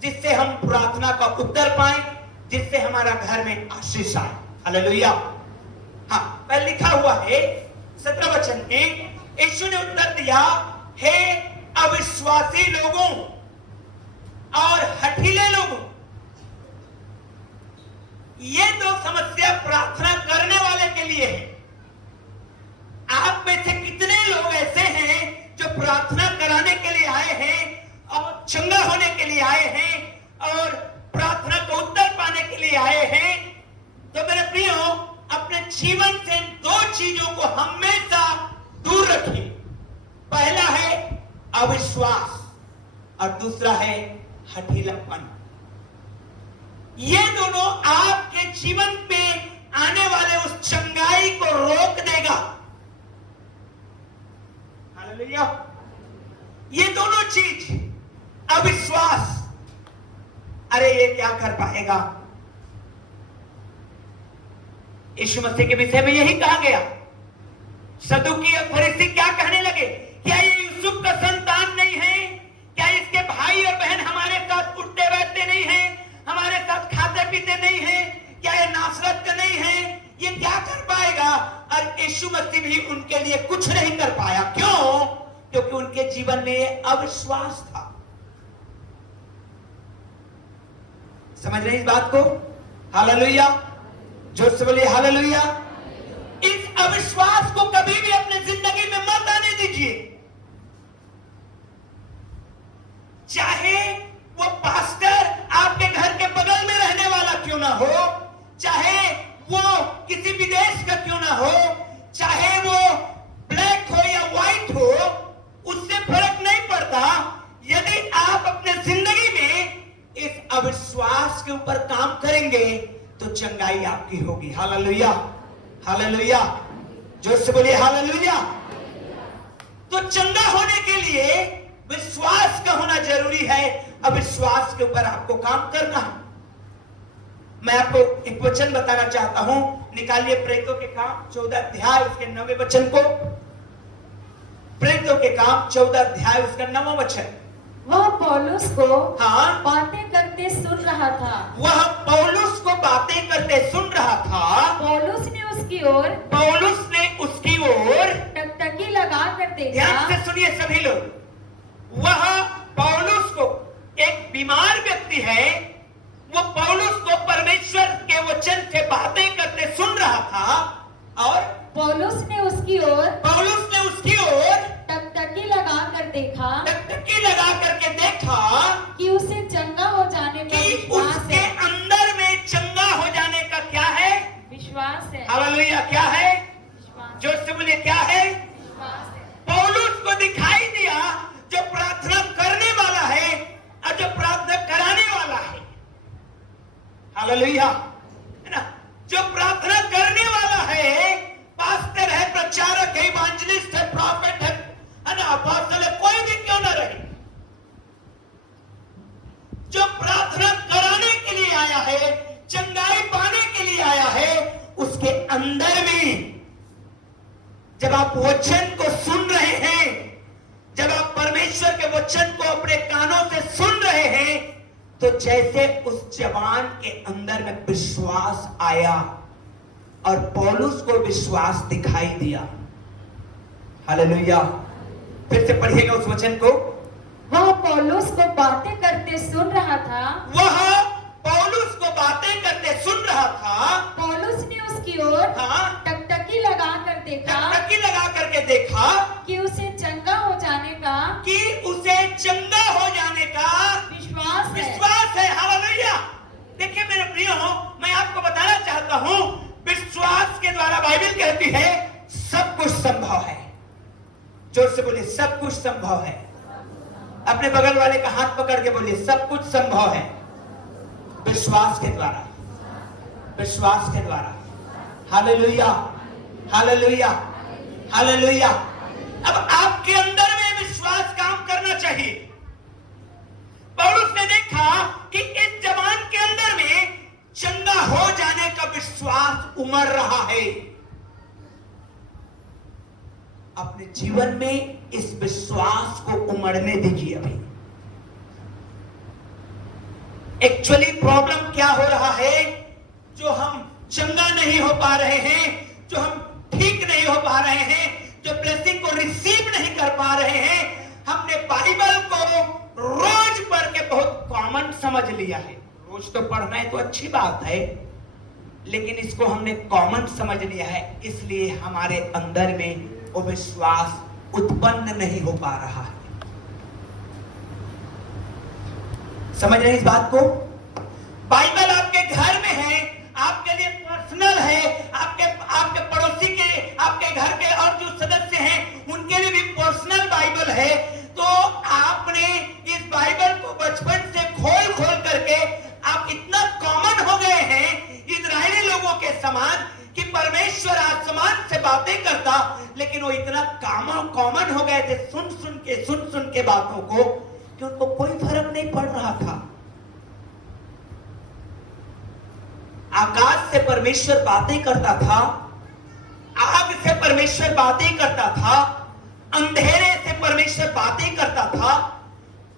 जिससे हम प्रार्थना का उत्तर पाएं, जिससे हमारा घर में आशीष आए। हालेलुया। हाँ, पहले लिखा हुआ है 17 वचन में, यीशु ने उत्तर दिया, हे अविश्वासी लोगों और हठीले लोगों। ये 2 समस्या प्रार्थना करने वाले के लिए है। आप में से कितने लोग ऐसे हैं जो प्रार्थना कराने के लिए आए हैं और चंगा होने के लिए आए हैं और प्रार्थना को उत्तर पाने के लिए आए हैं? तो मेरे प्रियो, अपने जीवन से 2 चीजों को हमेशा दूर रखिए। पहला है अविश्वास और दूसरा है हठीलापन। ये दोनों आपके जीवन पे आने वाले उस चंगाई को रोक देगा। हालेलुया। ये दोनों चीज, अविश्वास, अरे ये क्या कर पाएगा। यीशु मसीह के विषय में यही कहा गया। सदूकी और फरीसी क्या कहने लगे, क्या ये यूसुफ का संतान नहीं है? क्या इसके भाई और बहन हमारे साथ उठते बैठते नहीं है, हमारे साथ खाते पीते नहीं है? क्या ये नासरत का नहीं है? ये क्या कर पाएगा? और यीशु मसीह भी उनके लिए कुछ नहीं कर पाया। क्यों? क्योंकि उनके जीवन में अविश्वास था। समझ रहे हैं इस बात को? हालेलुया। जोर से बोलिए हालेलुया। इस अविश्वास को कभी भी अपने जिंदगी में मत आने दीजिए। चाहे वो पास्टर आपके घर के बगल में रहने वाला क्यों ना हो, चाहे वो किसी विदेश का क्यों ना हो, चाहे वो ब्लैक हो या व्हाइट हो, उससे फर्क नहीं पड़ता। यदि आप अपने जिंदगी में इस अविश्वास के ऊपर काम करेंगे तो चंगाई आपकी होगी। Hallelujah, hallelujah. जोर से बोलिए हालेलुया। तो चंगा होने के लिए विश्वास का होना जरूरी है। अविश्वास के ऊपर आपको काम करना है। मैं आपको एक वचन बताना चाहता हूं, निकालिए प्रेरितों के काम 14 अध्याय उसके 9वें वचन को। प्रेरितों के काम 14 अध्याय उसका 9वां वचन। वह पौलुस को हाँ, बातें करते सुन रहा था। वह पौलुस को बातें करते सुन रहा था। पौलुस ने उसकी ओर टकटकी लगा कर देखा। ध्यान से सुनिए सभी लोग। वह पौलुस को, एक बीमार व्यक्ति है, वो पौलुस को परमेश्वर के वचन से बातें करते सुन रहा था। और पौलुस ने उसकी ओर टकटकी लगा कर देखा, टकटकी लगा करके देखा कि उसे चंगा हो जाने का कि विश्वास उसके है। अंदर में चंगा हो जाने का क्या है? विश्वास है। हालेलुया। क्या है? विश्वास, जोर से बोलिए क्या है? विश्वास है। पौलुस को दिखाई दिया जो प्रार्थना करने वाला है और जो प्रार्थना कराने वाला है। हालेलुया, है ना? जो प्रार्थना करने वाला है, पास्टर है, प्रचारक है, इवांजलिस्ट है, प्रॉफिट है ना, अपोस्टल है, कोई भी क्यों ना रहे, जो प्रार्थना कराने के लिए आया है, चंगाई पाने के लिए आया है, उसके अंदर में जब आप वचन को सुन रहे हैं, जब आप परमेश्वर के वचन को अपने कानों से सुन रहे हैं, तो जैसे उस जवान के अंदर में विश्वास आया और पौलुस को विश्वास दिखाई दिया। हालेलुया। फिर से पढ़िएगा उस वचन को। वह पौलुस को बातें करते सुन रहा था। वह पौलुस को बातें करते सुन रहा था। पौलुस ने उसकी ओर हाँ, टकटकी लगा कर देखा, टकटकी लगा करके देखा कि उसे चंगा हो जाने का विश्वास है। विश्वास है। हालेलुया। देखिए मेरे प्रियो, मैं आपको बताना चाहता हूं, विश्वास के द्वारा बाइबल कहती है सब कुछ संभव है। जोर से बोलिए सब कुछ संभव है। अपने बगल वाले का हाथ पकड़ के बोलिए सब कुछ संभव है विश्वास के द्वारा, विश्वास के द्वारा। Hallelujah, hallelujah, hallelujah. अब आपके अंदर में विश्वास काम करना चाहिए। पौलुस ने देखा कि इस जवान के अंदर में चंगा हो जाने का विश्वास उमड़ रहा है। अपने जीवन में इस विश्वास को उमड़ने दीजिए। अभी एक्चुअली प्रॉब्लम क्या हो रहा है, जो हम चंगा नहीं हो पा रहे हैं, जो हम ठीक नहीं हो पा रहे हैं, जो ब्लेसिंग को रिसीव नहीं कर पा रहे हैं, हमने बाइबल को रोज पढ़ के बहुत कॉमन समझ लिया है। रोज तो पढ़ना है तो अच्छी बात है, लेकिन इसको हमने कॉमन समझ लिया है, इसलिए हमारे अंदर में वो विश्वास उत्पन्न नहीं हो पा रहा है। समझ रहे हैं इस बात को? बाइबल आपके घर में है, आपके लिए पर्सनल है, आपके पड़ोसी के, आपके घर के और जो सदस्य हैं उनके लिए भी पर्सनल बाइबल है। तो आपने इस बाइबल को बचपन से खोल खोल करके आप इतना कॉमन हो गए हैं इजरायली लोगों के समान कॉमन हो गए थे सुन सुन के बातों को, कि उनको कोई फर्क नहीं पड़ रहा था। आकाश से परमेश्वर बातें करता था, आग से परमेश्वर बातें करता था, अंधेरे से परमेश्वर बातें करता था,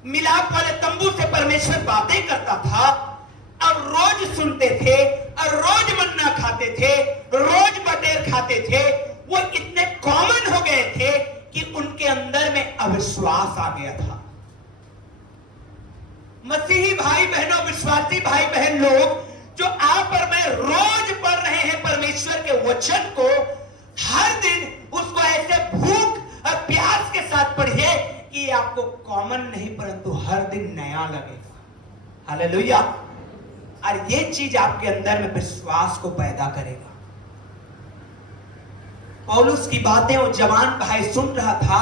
मिलाप वाले तंबू से परमेश्वर बातें करता था, और रोज सुनते थे और रोज मन्ना खाते थे, रोज बटेर खाते थे। वो इतने कॉमन हो गए थे कि उनके अंदर में अविश्वास आ गया था। मसीही भाई बहनों, विश्वासी भाई बहन लोग जो आप और मैं रोज पढ़ रहे हैं परमेश्वर के वचन को, हर दिन उसको ऐसे भूख और प्यास के साथ पढ़िए कि आपको कॉमन नहीं परंतु हर दिन नया लगेगा। हालेलुया। और ये चीज आपके अंदर में विश्वास को पैदा करेगा। पौलुस की बातें वो जवान भाई सुन रहा था,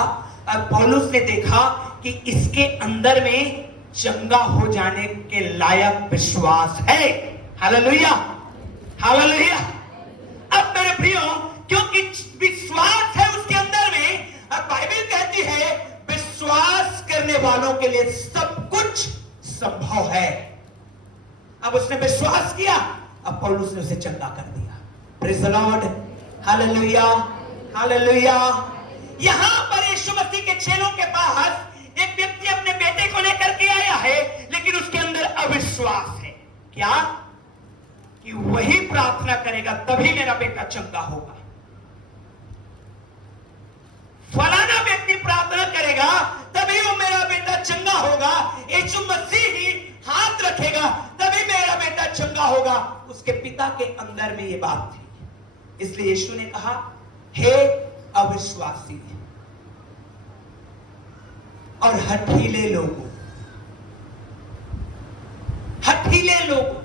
और पौलुस ने देखा कि इसके अंदर में चंगा हो जाने के लायक विश्वास है। Hallelujah, hallelujah. अब मेरे प्रियो, क्योंकि विश्वास है उसके अंदर में, और बाइबल कहती है विश्वास करने वालों के लिए सब कुछ संभव है। अब उसने विश्वास किया, अब पौलुस ने उसे चंगा कर दिया। Praise the Lord, hallelujah, hallelujah. यहां पर यीशु मसीह के चेलों के पास एक व्यक्ति अपने बेटे को लेकर के आया है, लेकिन उसके अंदर अविश्वास है। क्या? कि वही प्रार्थना करेगा तभी मेरा बेटा चंगा होगा। फलाना व्यक्ति प्रार्थना करेगा तभी वो मेरा बेटा चंगा होगा। यीशु मसीह ही हाथ रखेगा तभी मेरा बेटा चंगा होगा। उसके पिता के अंदर में ये बात थी। इसलिए यीशु ने कहा, हे अविश्वासी और हठीले लोगों, हठीले लोगों,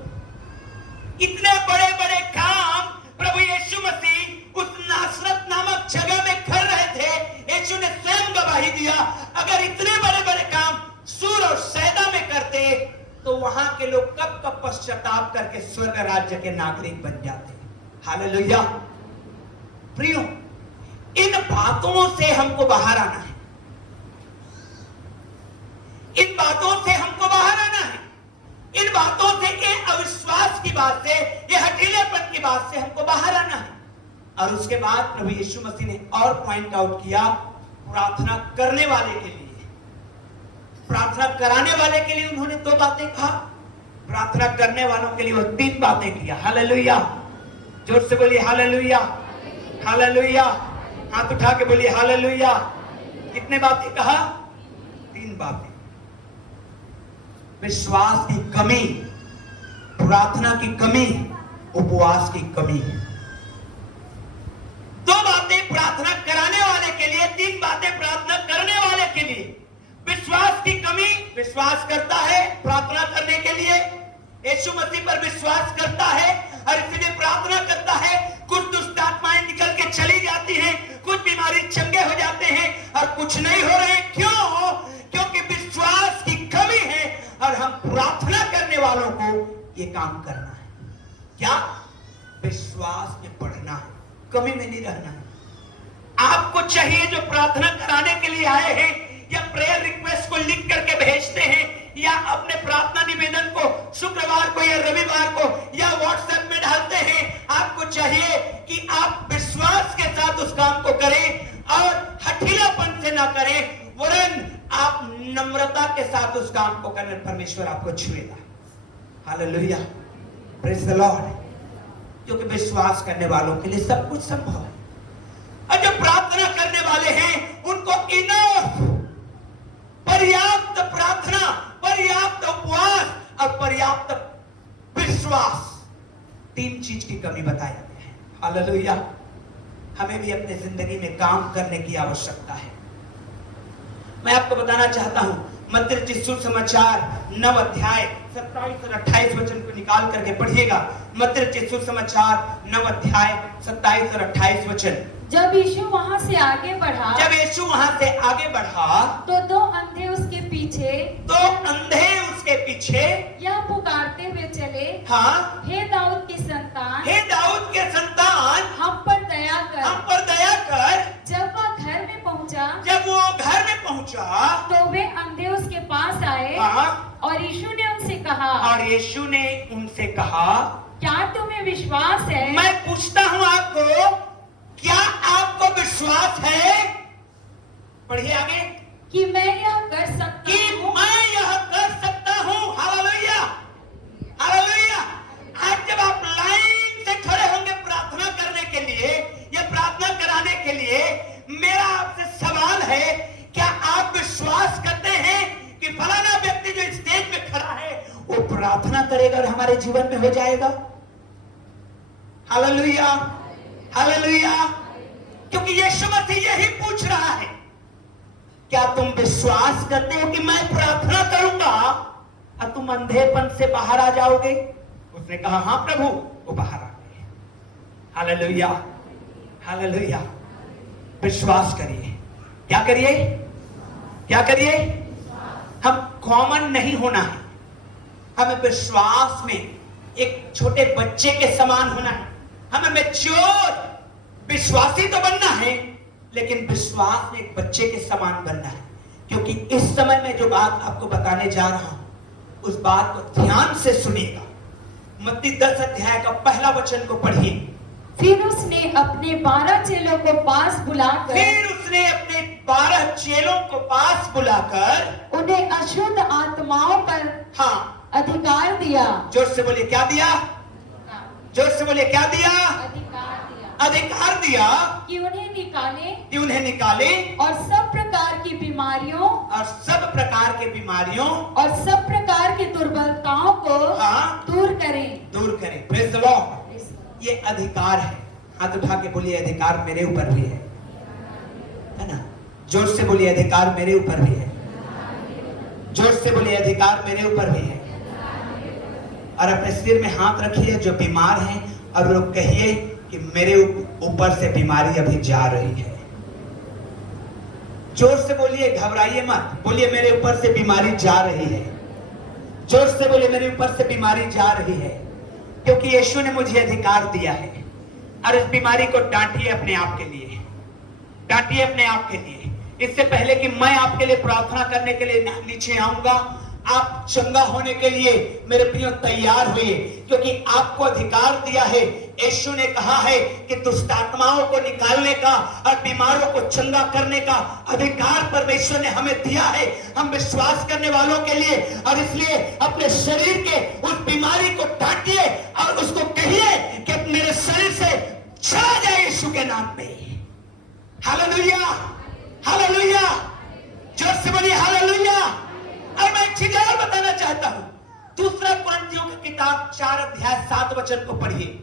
इतने बड़े बड़े काम प्रभु यीशु मसीह उस नासरत नामक जगह में कर रहे थे। यीशु ने स्वयं गवाही दिया, अगर इतने बड़े बड़े काम सूर और सैदा में करते तो वहां के लोग कब कब पश्चाताप करके स्वर्ग राज्य के नागरिक बन जाते। हालेलुया। प्रियो, इन बातों से हमको बाहर आना है। इन बातों से हमको बाहर आना है। इन बातों से, ये अविश्वास की बात से, ये हठीलेपन की बात से हमको बाहर आना है। और उसके बाद प्रभु यीशु मसीह ने और पॉइंट आउट किया, प्रार्थना करने वाले के लिए, प्रार्थना कराने वाले के लिए उन्होंने 2 बातें कहा, प्रार्थना करने वालों के लिए वो 3 बातें किया। हालेलुया। जोर से बोलिए हालेलुया, हालेलुया। हाथ उठा के बोलिए हालेलुया। कितने बातें कहा? 3 बातें। विश्वास की कमी, प्रार्थना की कमी, उपवास की कमी। 2 बातें प्रार्थना कराने वाले के लिए, 3 बातें प्रार्थना करने वाले के लिए। विश्वास की कमी, विश्वास करता है प्रार्थना करने के लिए, यीशु मसीह पर विश्वास करता है और इसलिए प्रार्थना करता है। कुछ दुष्ट आत्माएं निकल के चली जाती हैं, कुछ बीमारी चंगे हो जाते हैं और कुछ नहीं हो रहे। क्यों? क्योंकि विश्वास की कमी है और हम प्रार्थना करने वालों को ये काम करना है। क्या? विश्वास में बढ़ना है, कमी में नहीं रहना है। आपको चाहिए जो प्रार्थना कराने के लिए आए हैं या प्रेयर रिक्वेस्ट को लिख करके भेजते हैं या अपने प्रार्थना निवेदन को शुक्रवार को या रविवार को या व्हाट्सएप में डालते हैं, आपको चाहिए कि आप विश्वास के साथ उस काम को करें और हठीलापन से ना करें, वरन आप नम्रता के साथ उस काम को करें। परमेश्वर आपको छुएगा। Hallelujah, praise the Lord. क्योंकि विश्वास करने वालों के लिए सब कुछ संभव है। और जो प्रार्थना करने वाले हैं उनको इनफ, पर्याप्त प्रार्थना, पर्याप्त उपवास और पर्याप्त विश्वास, 3 चीज की कमी बताया गया है। हालेलुया। हमें भी अपने जिंदगी में काम करने की आवश्यकता है। मैं आपको बताना चाहता हूं, मत्ती रचित सुसमाचार 9 अध्याय 27 और 28 वचन को निकाल करके पढ़िएगा। मत्ती रचित सुसमाचार 9 अध्याय 27 और 28 वचन। जब यीशु वहां से आगे बढ़ा, जब यीशु वहां से आगे बढ़ा तो 2 अंधे उसके पीछे, 2 अंधे उसके पीछे यह पुकारते हुए चले, हाँ, हे दाऊद की संतान, हे दाऊद के संतान, हम पर दया कर। हम पर दया कर। जब वह घर में पहुंचा, जब वो पहुंचा तो वे अंधे उसके पास आए हाँ, और यीशु ने उनसे कहा, और यीशु ने उनसे कहा, क्या तुम्हें विश्वास है मैं पूछता हूं आपको, क्या आपको विश्वास है? पढ़िए आगे, कि मैं यह कर सकता कि हूँ? मैं यह कर सकता हूं। Hallelujah, hallelujah. आज जब आप लाइन से खड़े होंगे प्रार्थना करने के लिए या प्रार्थना कराने के लिए, मेरा आपसे सवाल है, क्या आप विश्वास करते हैं कि फलाना व्यक्ति जो स्टेज पे खड़ा है वो प्रार्थना करेगा और हमारे जीवन में हो जाएगा? Hallelujah, hallelujah. क्योंकि यीशु मसीह यही पूछ रहा है, क्या तुम विश्वास करते हो कि मैं प्रार्थना करूंगा और तुम अंधेपन से बाहर आ जाओगे? उसने कहा, हाँ प्रभु। वो बाहर आ गए। Hallelujah, hallelujah. विश्वास करिए। क्या करिए? क्या करिए? हम कॉमन नहीं होना है, हमें विश्वास में एक छोटे बच्चे के समान होना है। हमें मैच्योर विश्वासी तो बनना है, लेकिन विश्वास में एक बच्चे के समान बनना है। क्योंकि इस समय में जो बात आपको बताने जा रहा हूं, उस बात को ध्यान से सुनिएगा। मत्ती 10 अध्याय का पहला वचन को पढ़िए। फिर उसने अपने 12 चेलों को पास बुलाकर उन्हें अशुद्ध आत्माओं पर हाँ, अधिकार दिया। जोर से बोलिए, क्या दिया? जोर से बोलिए, क्या दिया? अधिकार दिया कि उन्हें निकाले और सब प्रकार की बीमारियों और सब प्रकार के बीमारियों और सब प्रकार की दुर्बलताओं को हाँ, दूर करें। Praise the Lord. ये अधिकार है। हाथ उठा के बोलिए, अधिकार मेरे ऊपर भी है ना? जोर से बोलिए, अधिकार मेरे ऊपर भी है। जोर से बोलिए, अधिकार मेरे ऊपर भी है। और अपने सिर में हाथ रखिए जो बीमार हैं, और लोग कहिए कि मेरे ऊपर से बीमारी अभी जा रही है। जोर से बोलिए, घबराइए मत। बोलिए, मेरे ऊपर से बीमारी जा रही है। जोर से बोलिए, मेरे ऊपर से बीमारी जा रही है, क्योंकि यीशु ने मुझे अधिकार दिया है। और इस बीमारी को डांटिए अपने आप के लिए, डांटिए अपने आप के लिए। इससे पहले कि मैं आपके लिए प्रार्थना करने के लिए नीचे आऊंगा, आप चंगा होने के लिए मेरे प्रियो तैयार हुए, क्योंकि आपको अधिकार दिया है। यीशु ने कहा है कि दुष्ट आत्माओं को निकालने का और बीमारों को चंगा करने का अधिकार परमेश्वर ने हमें दिया है, हम विश्वास करने वालों के लिए। और इसलिए अपने शरीर के उस बीमारी को डांटिए और उसको कहिए कि मेरे शरीर से चला जाए यीशु के नाम पे। Hallelujah, hallelujah. जोर से बोलिए, हालेलुया। और मैं एक चीज और बताना चाहता हूं। दूसरा कुरिन्थियों की किताब 4 अध्याय 7 वचन को पढ़िए।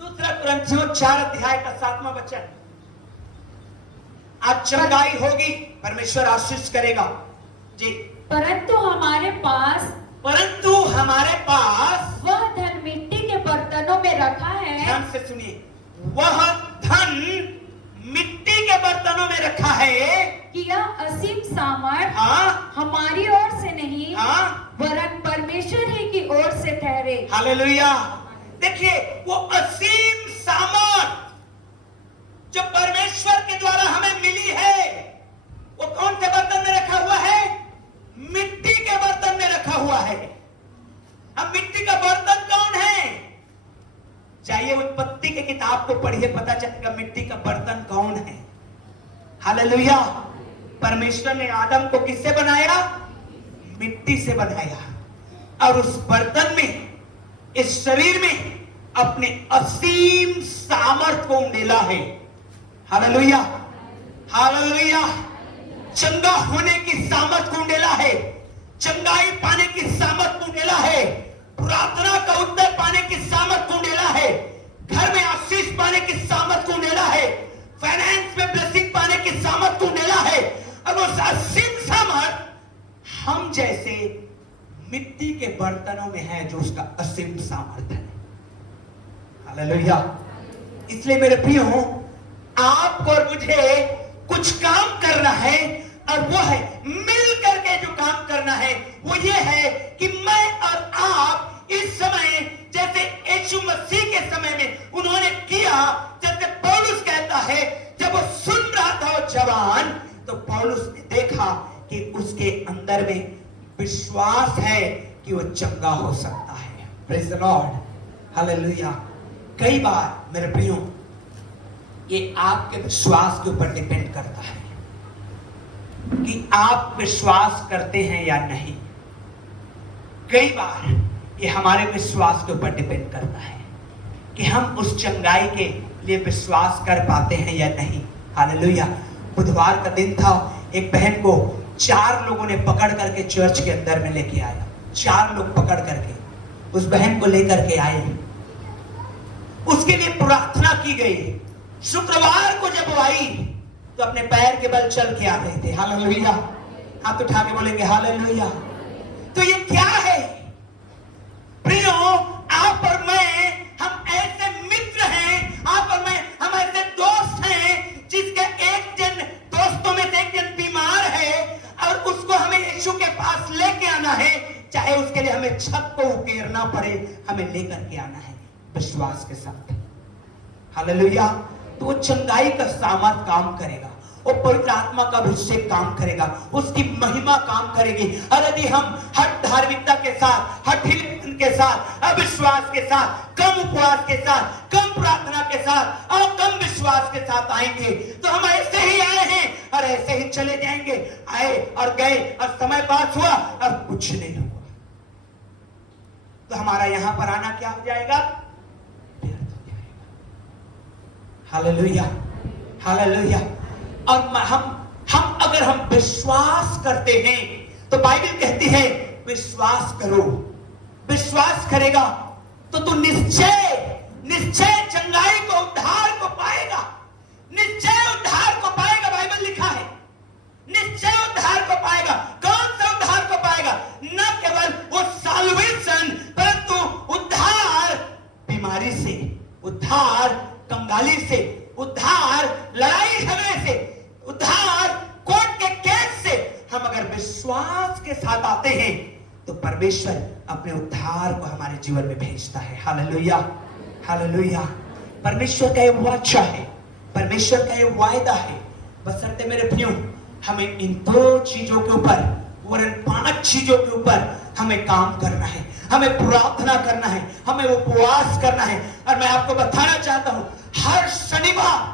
दूसरा कुरिन्थियों 4 अध्याय का 7वां वचन। आज चंगाई होगी, परमेश्वर आशीष करेगा जी। परंतु हमारे पास वह धन मिट्टी के बर्तनों में रखा है। ध्यान से सुनिए, वह धन मिट्टी के बर्तनों में रखा है कि यह असीम सामर्थ हाँ, हमारी ओर से नहीं हाँ, वरन परमेश्वर ही की ओर से ठहरे। हालेलुया। देखिए, वो असीम सामर्थ जो परमेश्वर के द्वारा हमें मिली है, वो कौन से बर्तन में रखा हुआ है? मिट्टी के बर्तन में रखा हुआ है। अब मिट्टी का बर्तन कौन है? चाहिए उत्पत्ति की किताब को पढ़िए, पता चलेगा मिट्टी का बर्तन कौन है। हालेलुया। परमेश्वर ने आदम को किससे बनाया? मिट्टी से बनाया। और उस बर्तन में, इस शरीर में अपने असीम सामर्थ को उंडेला है। Hallelujah, hallelujah. चंगा होने की सामर्थ को उंडेला है, चंगाई पाने की सामर्थ को उंडेला है, प्रार्थना का उत्तर पाने की सामर्थ को उंडेला है, घर में आशीष पाने की सामर्थ को उंडेला है, फाइनेंस में ब्लेसिंग पाने की सामर्थ को उंडेला है। और वो असीम सामर्थ हम जैसे मिट्टी के बर्तनों में है, जो उसका असीम सामर्थ है। हालेलुया। इसलिए मेरे प्रियो, आपको और मुझे कुछ काम करना है, और वो है मिल करके जो काम करना है वो ये है कि मैं और आप इस समय, जैसे यीशु मसीह के समय में उन्होंने किया, जैसे पौलुस कहता है, जब वो सुन रहा था वो जवान, तो कि उसके अंदर में विश्वास है कि वो चंगा हो सकता है। Praise the Lord, hallelujah. कई बार मेरे प्रियो ये आपके विश्वास के ऊपर डिपेंड करता है कि आप विश्वास करते हैं या नहीं। कई बार ये हमारे विश्वास के ऊपर डिपेंड करता है कि हम उस चंगाई के लिए विश्वास कर पाते हैं या नहीं। हालेलुया। बुधवार का दिन था, एक बहन को 4 लोगों ने पकड़ करके चर्च के अंदर में लेके आया। 4 लोग पकड़ करके उस बहन को लेकर के आए, उसके लिए प्रार्थना की गई। शुक्रवार को जब वो आई तो अपने पैर के बल चल के आ रहे थे। हालेलुया। हाथ उठा के बोलेंगे हालेलुया। तो ये क्या है प्रियो? आप और मैं, हम ऐसे मित्र हैं, आप और मैं, हम ऐसे दोस्त हैं जिसके एक जन दोस्तों में से एक जन बीमार है और उसको हमें यीशु के पास लेके आना है, चाहे उसके लिए हमें छत को उकेरना पड़े, हमें लेकर के आना है विश्वास के साथ। हालेलुया। तो वो चंगाई का सामर्थ काम करेगा, वो पवित्र आत्मा का अभिषेक काम करेगा, उसकी महिमा काम करेगी। और यदि हम हर धार्मिकता के साथ, हर ढीलेपन के साथ, अविश्वास के साथ, कम उपवास के साथ, कम प्रार्थना के साथ और कम विश्वास के साथ आएंगे तो हम ऐसे ही आए हैं और ऐसे ही चले जाएंगे। आए और गए और समय पास हुआ और कुछ नहीं हुआ, तो हमारा यहां पर आना क्या हो जाएगा? Hallelujah, hallelujah. और हम अगर हम विश्वास करते हैं तो बाइबल कहती है विश्वास करो। विश्वास करेगा तो तू निश्चय चंगाई को, उद्धार को पाएगा। निश्चय उद्धार को पाएगा, बाइबल लिखा है। निश्चय उद्धार को पाएगा। कौन सा उद्धार को पाएगा? न केवल वो साल्वेशन, परंतु उद्धार बीमारी से, उद्धार कंगाली से, उद्धार लड़ाई झगड़े से, उद्धार कोर्ट के केस से। हम अगर विश्वास के साथ आते हैं तो परमेश्वर अपने उद्धार को हमारे जीवन में भेजता है। Hallelujah, hallelujah. परमेश्वर का ये वाचा है, परमेश्वर का ये वायदा है। बशर्ते मेरे प्रियो हमें इन 2 चीजों के ऊपर, वरन 5 चीजों के ऊपर हमें काम करना है, हमें प्रार्थना करना है, हमें उपवास करना है। और मैं आपको बताना चाहता हूं, हर शनिवार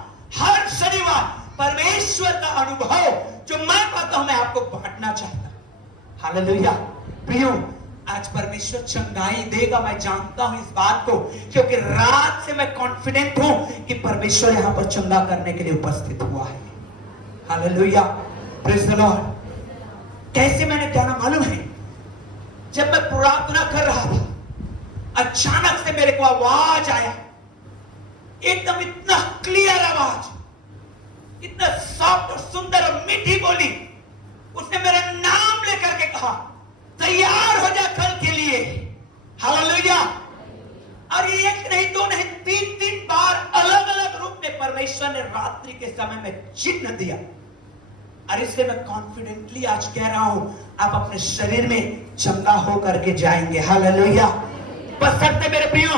परमेश्वर का अनुभव जो मैं पाता हूं, मैं आपको बांटना चाहता हूं। हालेलुया। प्रियो आज परमेश्वर चंगाई देगा, मैं जानता हूं इस बात को, क्योंकि रात से मैं कॉन्फिडेंट हूं कि परमेश्वर यहां पर चंगा करने के लिए उपस्थित हुआ है। Hallelujah, praise the Lord. कैसे मैंने जाना मालूम है? जब मैं प्रार्थना कर रहा था, अचानक से मेरे को आवाज आया, एकदम इतना क्लियर आवाज, इतना सॉफ्ट और सुंदर और मीठी बोली। उसने मेरा नाम लेकर के कहा, तैयार हो जा कल के लिए। हालेलुया। और ये 1 नहीं 2 नहीं 3 बार अलग अलग रूप में परमेश्वर ने रात्रि के समय में चिन्ह दिया। और इसलिए मैं कॉन्फिडेंटली आज कह रहा हूं, आप अपने शरीर में चंगा होकर के जाएंगे। हालेलुया। बशर्ते मेरे प्रियो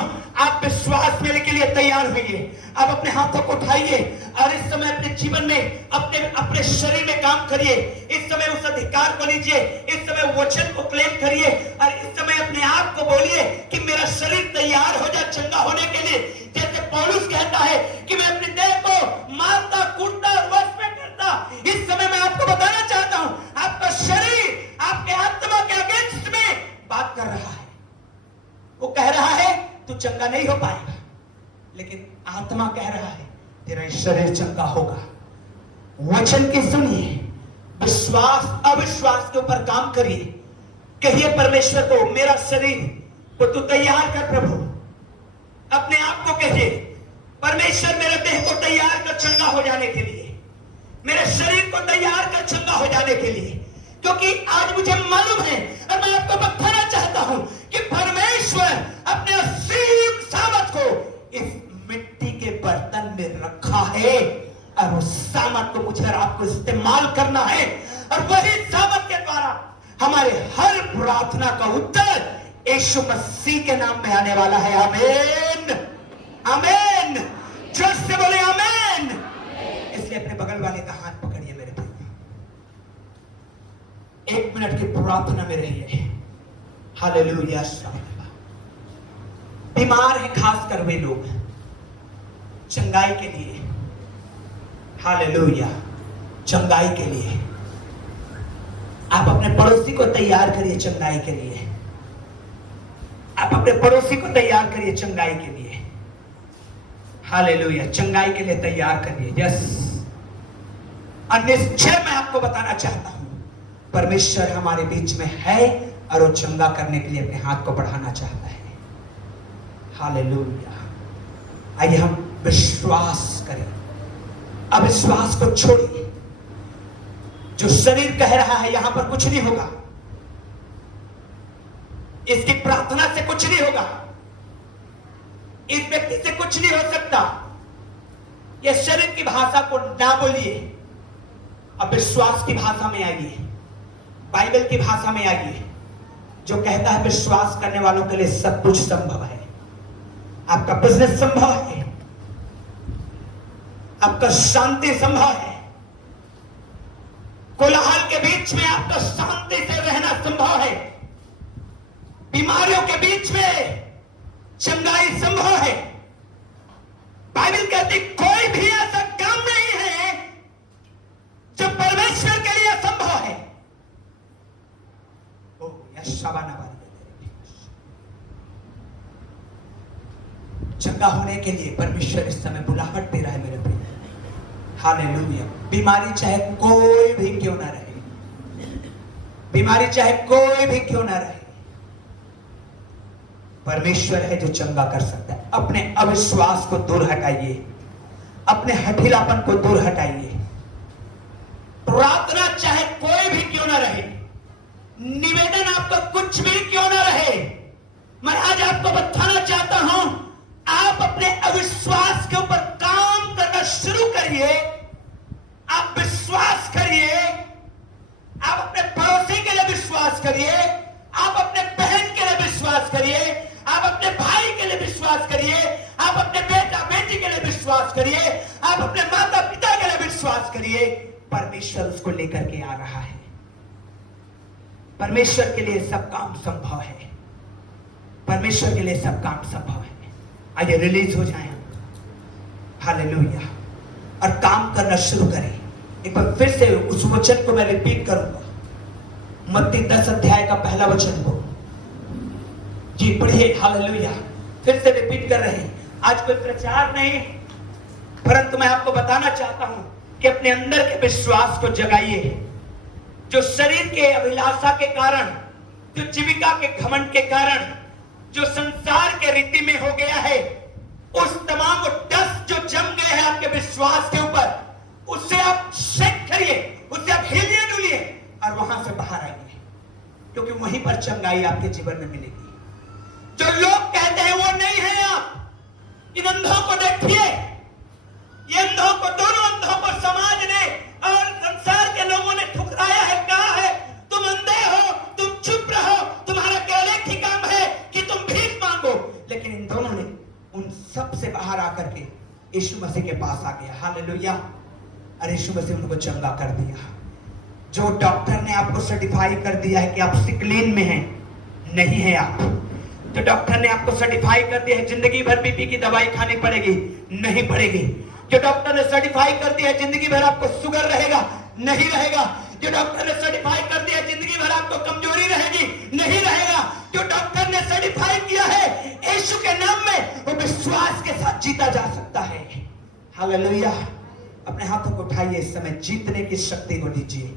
आप विश्वास में के लिए तैयार होइए। आप अपने हाथों को उठाइए और इस समय अपने जीवन में, अपने शरीर में काम करिए। इस समय उस अधिकार को लीजिए, इस समय वचन को क्लेम करिए और इस समय अपने आप को बोलिए कि मेरा शरीर तैयार हो जाए चंगा होने के लिए। जैसे पौलुस कहता है कि मैं अपने देह को मारता, कूटता और वश में करता। इस समय मैं आपको बताना चाहता हूं, आपका शरीर आपके आत्मा के अगेंस्ट में बात कर रहा है। वो कह रहा है तू चंगा नहीं हो पाएगा, लेकिन आत्मा कह रहा है तेरा शरीर चंगा होगा। वचन की सुनिए, विश्वास अविश्वास के ऊपर काम करिए। कहिए परमेश्वर को, मेरा शरीर को तू तैयार कर प्रभु। अपने आप को कहिए, परमेश्वर मेरे देह को तैयार कर चंगा हो जाने के लिए, मेरे शरीर को तैयार कर चंगा हो जाने के लिए। क्योंकि आज मुझे मालूम है और मैं आपको बताना चाहता हूं कि परमेश्वर अपने असीम सामर्थ को इस मिट्टी के बर्तन में रखा है और उस सामर्थ को मुझे और आपको इस्तेमाल करना है। और वही सामर्थ के द्वारा हमारे हर प्रार्थना का उत्तर यीशु मसीह के नाम में आने वाला है। आमीन, आमीन। जोर से बोले आमीन। इसलिए अपने बगल वाले का हाथ पकड़िए मेरे भाई। 1 मिनट की प्रार्थना में रहिए। हालेलुया। बीमार हैं खासकर वे लोग, चंगाई के लिए। हालेलुया, चंगाई के लिए आप अपने पड़ोसी को तैयार करिए चंगाई के लिए। आप अपने पड़ोसी को तैयार करिए चंगाई के लिए। हालेलुया, चंगाई के लिए तैयार करिए। यस, और निश्चय मैं आपको बताना चाहता हूं, परमेश्वर हमारे बीच में है और वो चंगा करने के लिए अपने हाथ को बढ़ाना चाहता है। हालेलुया। आइए हम विश्वास करें, अविश्वास को छोड़िए। जो शरीर कह रहा है यहां पर कुछ नहीं होगा, इसकी प्रार्थना से कुछ नहीं होगा, इस व्यक्ति से कुछ नहीं हो सकता, यह शरीर की भाषा को ना बोलिए, अब विश्वास की भाषा में आइए, बाइबल की भाषा में आइए, जो कहता है विश्वास करने वालों के लिए सब कुछ संभव है। आपका बिजनेस संभव है, आपका शांति संभव है, कोलाहल के बीच में आपका शांति से रहना संभव है, बीमारियों के बीच में चंगाई संभव है। बाइबल कहती कोई भी ऐसा काम नहीं है जो परमेश्वर के लिए असंभव है। ओ यशाबाना बारी, चंगा होने के लिए परमेश्वर इस समय बुलाहट दे रहा है मेरे प्रिय। हालेलुया। बीमारी चाहे कोई भी क्यों ना रहे, बीमारी चाहे कोई भी क्यों ना रहे, परमेश्वर है जो चंगा कर सकता है। अपने अविश्वास को दूर हटाइए, अपने हठीलापन को दूर हटाइए। प्रार्थना चाहे कोई भी क्यों ना रहे, निवेदन आपका कुछ भी क्यों ना रहे, मैं आज आपको बताना चाहता हूं, आप अपने अविश्वास के ऊपर काम करना शुरू करिए। आप विश्वास करिए, आप अपने पड़ोसी के लिए विश्वास करिए, आप अपने बहन के लिए विश्वास करिए, आप अपने भाई के लिए विश्वास करिए, आप अपने बेटा बेटी के लिए विश्वास करिए, आप अपने माता पिता के लिए विश्वास करिए। परमेश्वर उसको लेकर के आ रहा है। परमेश्वर के लिए सब काम संभव है, परमेश्वर के लिए सब काम संभव है। आइए रिलीज हो जाएं, हालेलुया, और काम करना शुरू करें। एक बार फिर से उस वचन को मैं रिपीट करूंगा, मत्ती 10 अध्याय का पहला वचन को जी पढ़िए। हालेलुया, फिर से रिपीट कर रहे हैं। आज कोई प्रचार नहीं, परंतु मैं आपको बताना चाहता हूं कि अपने अंदर के विश्वास को जगाइए। जो शरीर के अभिलाषा के कारण, जो जीविका के घमंड के कारण, जो संसार के रीति में हो गया है, उस तमाम डस्ट जो जम गए हैं आपके विश्वास के ऊपर, उससे आप शेक करिए, उससे आप हिलिए डुलिए और वहां से बाहर आइए, क्योंकि वहीं पर चंगाई आपके जीवन में मिलेगी। जो लोग कहते हैं वो नहीं है। आप इन अंधों को देखिए, ये अंधों को, दोनों अंधों को समाज ने और संसार के लोगों ने ठुकराया है, कहा है तुम अंधे हो, तुम चुप रहो, तुम्हारा केवल एक ही काम है कि तुम भीख मांगो। लेकिन इन दोनों ने उन सब से बाहर आकर के यीशु मसीह के पास आ गया। हालेलुया, और यीशु मसीह उनको चंगा कर दिया। जो डॉक्टर ने आपको सर्टिफाई कर दिया है कि आप सिकलीन में हैं, नहीं है आप। जो डॉक्टर ने आपको सर्टिफाई कर दिया है जिंदगी भर बीपी की दवाई खानी पड़ेगी, नहीं पड़ेगी। जो डॉक्टर ने सर्टिफाई कर दिया है जिंदगी भर आपको शुगर रहेगा, नहीं रहेगा। जो डॉक्टर ने सर्टिफाई कर दिया है जिंदगी भर आपको कमजोरी रहेगी, नहीं रहेगा। जो डॉक्टर ने सर्टिफाई किया है यीशु के नाम में, वो विश्वास के साथ जीता जा सकता है। हालेलुया। अपने हाथों को उठाइए, इस समय जीतने की शक्ति को लीजिए,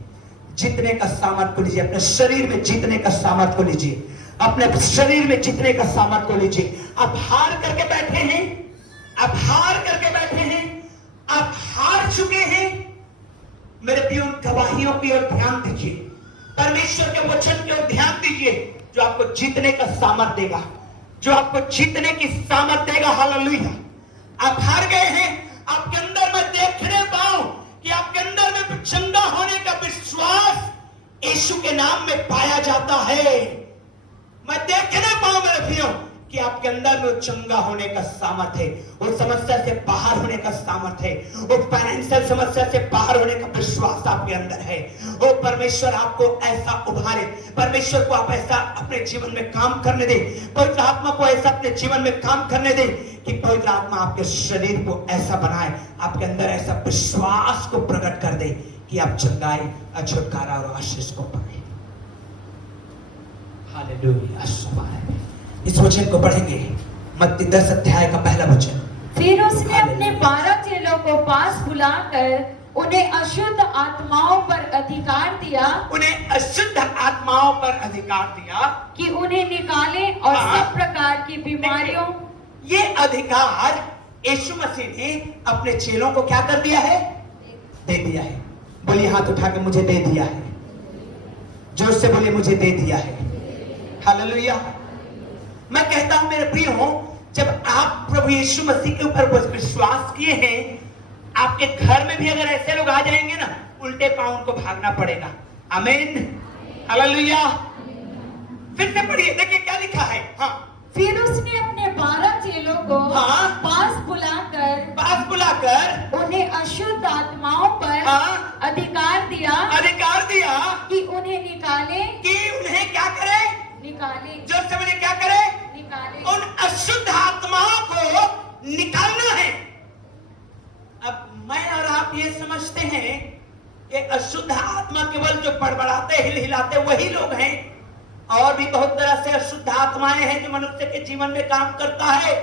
जीतने का सामर्थ को लीजिए। अपने शरीर में जीतने का सामर्थ को लीजिए, अपने शरीर में जीतने का सामर्थ को लीजिए। आप हार करके बैठे हैं, आप हार करके बैठे हैं, आप हार चुके हैं। मेरे प्रिय, उन गवाहियों की ओर ध्यान दीजिए, परमेश्वर के वचन की ओर ध्यान दीजिए, जो आपको जीतने का सामर्थ देगा, जो आपको जीतने की सामर्थ देगा। हालेलुया। आप हार गए हैं, आपके अंदर मैं देखने पाऊं कि आपके अंदर में चंगा होने का विश्वास यीशु के नाम में पाया जाता है। मैं देखने पाऊं मेरे प्रियो कि आपके अंदर में चंगा होने का सामर्थ है, वो समस्या से बाहर होने का सामर्थ है, वो फाइनेंशियल समस्या से बाहर होने का विश्वास आपके अंदर है। वो परमेश्वर आपको ऐसा उभारे, परमेश्वर को आप ऐसा अपने जीवन में काम करने दे, पवित्र आत्मा को ऐसा अपने जीवन में काम करने दे कि पवित्र आत्मा आपके शरीर को ऐसा बनाए, आपके अंदर ऐसा विश्वास को प्रकट कर दे कि आप चंगाई, छुटकारा और आशीष को पाए। हालेलुया। इस वचन को पढ़ेंगे, मत्ती 10 अध्याय का पहला वचन। फिर उसने अपने 12 चेलों को पास बुलाकर उन्हें अशुद्ध आत्माओं पर अधिकार दिया, उन्हें अशुद्ध आत्माओं पर अधिकार दिया कि उन्हें निकाले और सब प्रकार की बीमारियों। ये अधिकार यीशु मसीह ने अपने चेलों को क्या कर दिया है? दे दिया है। बोलिए हाथ उठा के, मुझे दे दिया है। जोर से बोलिए, मुझे दे दिया है। हालेलुया। मैं कहता हूं मेरे प्रियो, जब आप प्रभु यीशु मसीह के ऊपर विश्वास किए हैं, आपके घर में भी अगर ऐसे लोग आ जाएंगे ना, उल्टे पांव उनको भागना पड़ेगा। आमीन, हालेलुया। फिर से पढ़िए, देखिए क्या लिखा है। हाँ, फिर उसने अपने 12 चेलों को पास बुलाकर उन्हें अशुद्ध आत्माओं पर अधिकार दिया कि उन्हें निकाले, क्या करे? निकाले। जोर से बोलिए, क्या करे? निकाले। उन अशुद्ध आत्माओं को निकालना है। अब मैं और आप ये समझते हैं कि अशुद्ध आत्मा केवल जो बड़बड़ाते हिलहिलाते वही लोग हैं, और भी बहुत तरह से अशुद्ध आत्माएं हैं जो मनुष्य के जीवन में काम करता है।